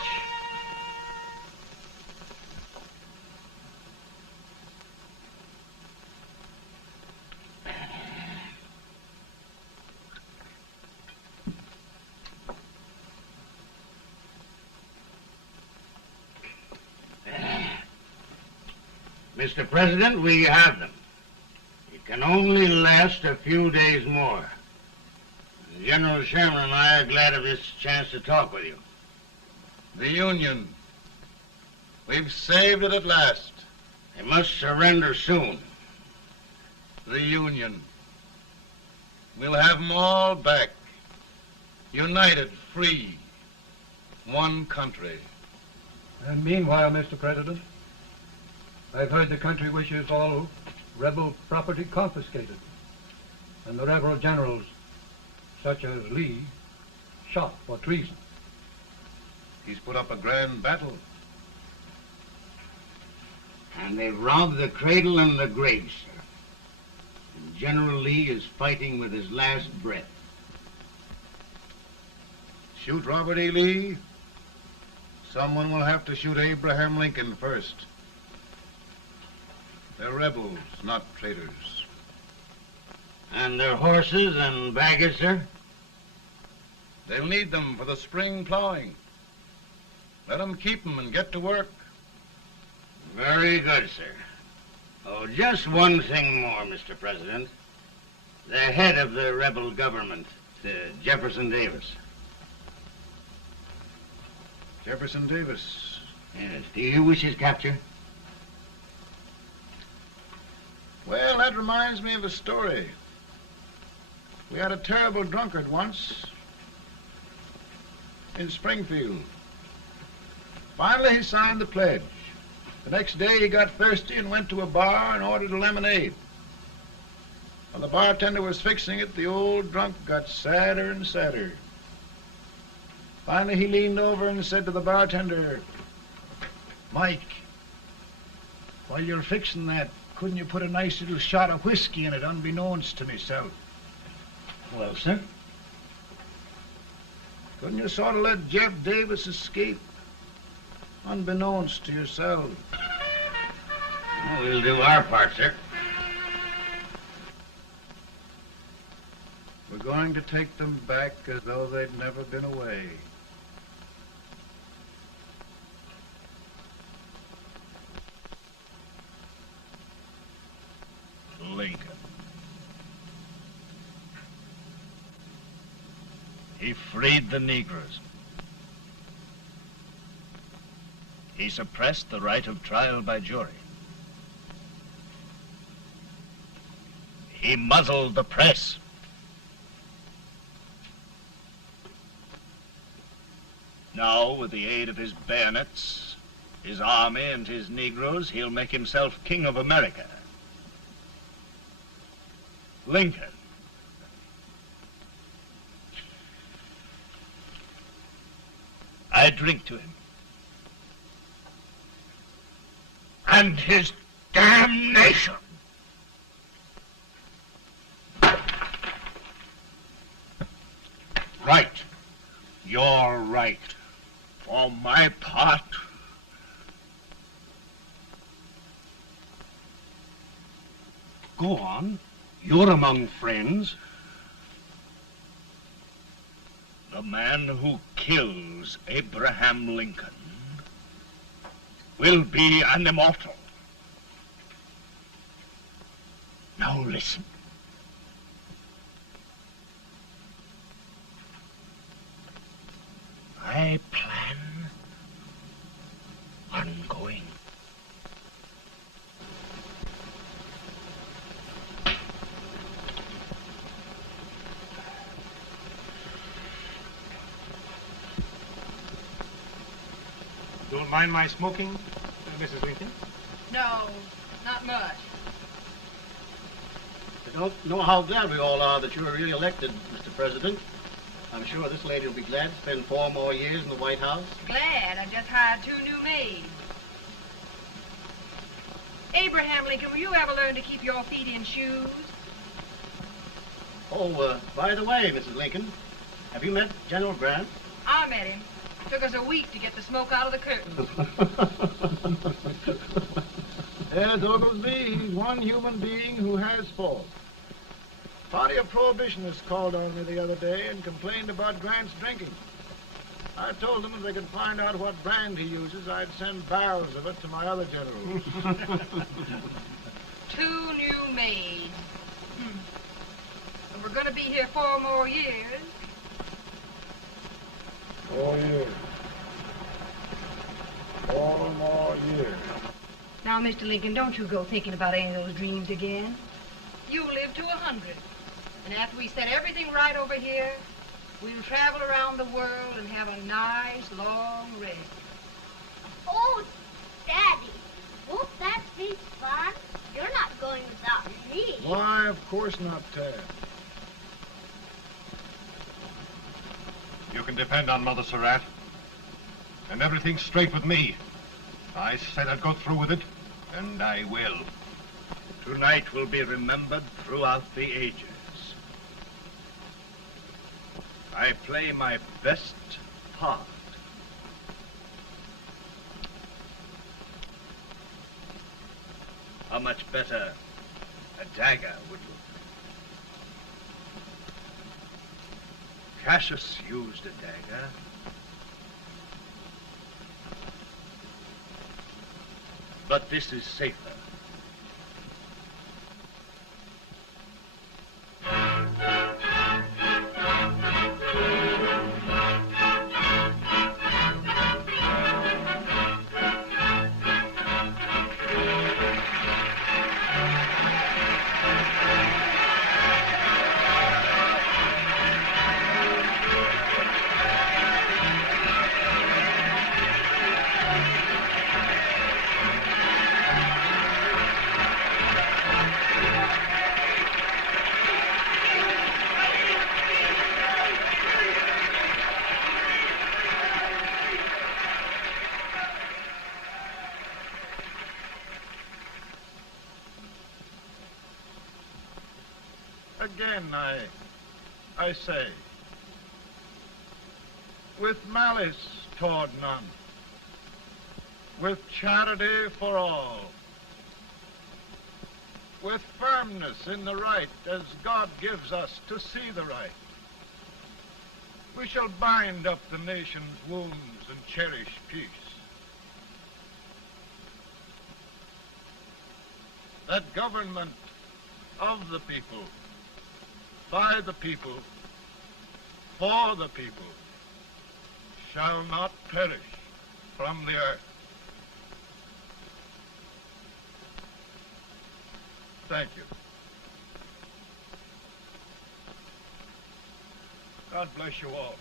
Mr. President, we have them. It can only last a few days more. General Sherman and I are glad of this chance to talk with you. The Union. We've saved it at last. They must surrender soon. The Union. We'll have them all back. United, free. One country. And meanwhile, Mr. President, I've heard the country wishes all rebel property confiscated, and the rebel generals, such as Lee, shot for treason. He's put up a grand battle. And they've robbed the cradle and the grave, sir. And General Lee is fighting with his last breath. Shoot Robert E. Lee? Someone will have to shoot Abraham Lincoln first. They're rebels, not traitors. And their horses and baggage, sir? They'll need them for the spring plowing. Let them keep them and get to work. Very good, sir. Oh, just one thing more, Mr. President. The head of the rebel government, Jefferson Davis. Jefferson Davis? Yes. Do you wish his capture? Well, that reminds me of a story. We had a terrible drunkard once in Springfield. Finally, he signed the pledge. The next day, he got thirsty and went to a bar and ordered a lemonade. While the bartender was fixing it, the old drunk got sadder and sadder. Finally, he leaned over and said to the bartender, "Mike, while you're fixing that, couldn't you put a nice little shot of whiskey in it, unbeknownst to myself?" Well, sir? Couldn't you sort of let Jeff Davis escape, unbeknownst to yourself? Well, we'll do our part, sir. We're going to take them back as though they'd never been away. Lincoln. He freed the Negroes. He suppressed the right of trial by jury. He muzzled the press. Now, with the aid of his bayonets, his army, and his Negroes, he'll make himself king of America. Lincoln. I drink to him. And his damnation. Right. You're right. For my part, Go on. You're among friends. the man who kills Abraham Lincoln will be an immortal. Now listen. I plan on going. Don't mind my smoking, Mrs. Lincoln? No, not much. I don't know how glad we all are that you were re-elected, Mr. President. I'm sure this lady will be glad to spend 4 more years in the White House. Glad I just hired 2 new maids. Abraham Lincoln, will you ever learn to keep your feet in shoes? Oh, by the way, Mrs. Lincoln, have you met General Grant? I met him. Took us a week to get the smoke out of the curtains. Yes, Oglesby, he's one human being who has faults. Party of Prohibitionists called on me the other day and complained about Grant's drinking. I told them if they could find out what brand he uses, I'd send barrels of it to my other generals. 2 new maids. And we're going to be here 4 more years. 4 years. 4 more years. Now, Mr. Lincoln, don't you go thinking about any of those dreams again. You'll live to 100. And after we set everything right over here, we'll travel around the world and have a nice, long rest. Oh, Daddy, won't that be fun? You're not going without me. Why, of course not, Tad. You can depend on Mother Surratt. And everything's straight with me. I said I'd go through with it, and I will. Tonight will be remembered throughout the ages. I play my best part. How much better a dagger would look. Cassius used a dagger. But this is safer. Again, I say, with malice toward none, with charity for all, with firmness in the right as God gives us to see the right, we shall bind up the nation's wounds and cherish peace. That government of the people, by the people, for the people, shall not perish from the earth. Thank you. God bless you all.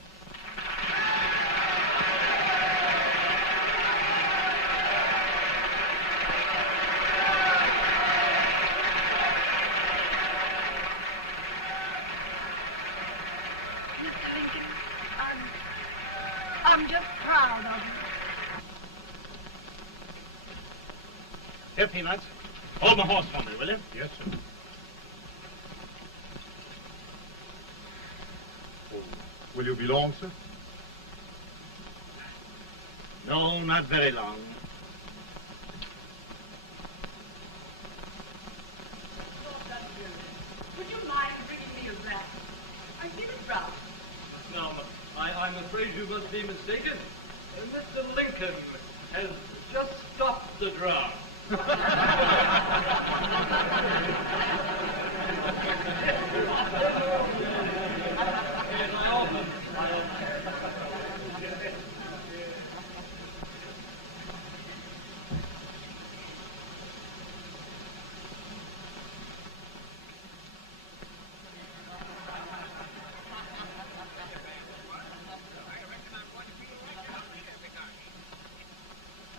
I'm just proud of you. Here, Peanuts. Hold my horse for me, will you? Yes, sir. Oh, will you be long, sir? No, not very long. Would you mind bringing me a wrap? I feel it rough. No, I'm afraid you must be mistaken. Mr. Lincoln has just stopped drown.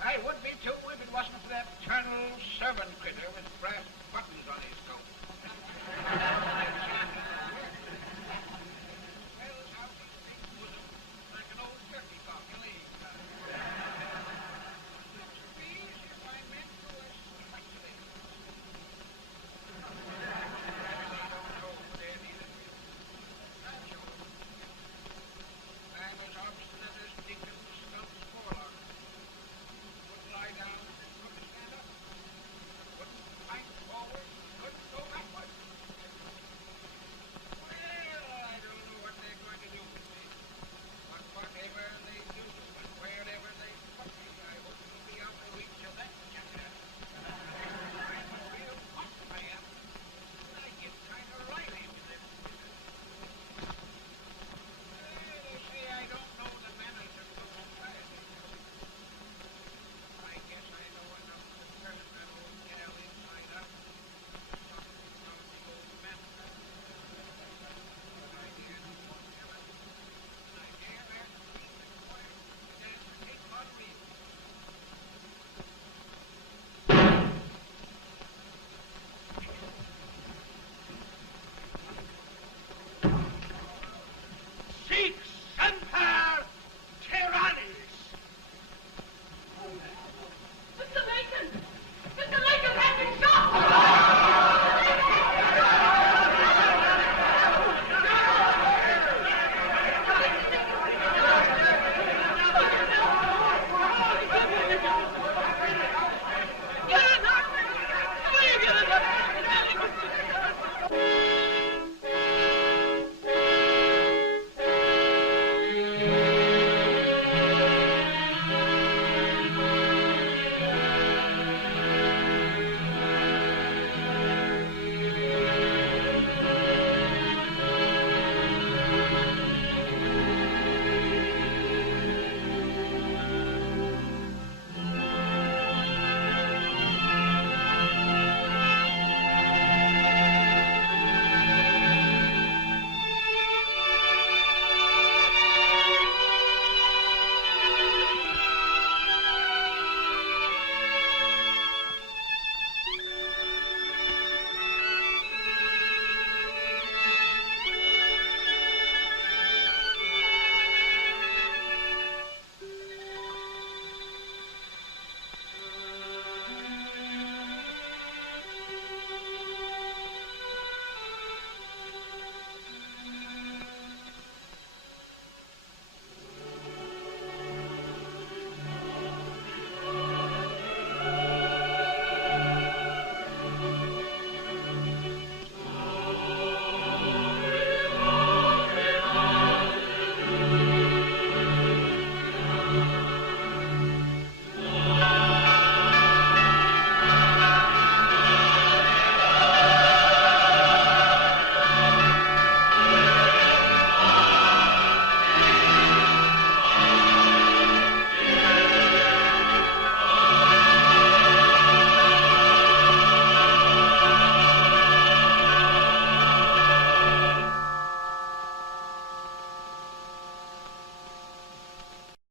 I would be too if it wasn't for that Colonel servant critter with brass buttons on his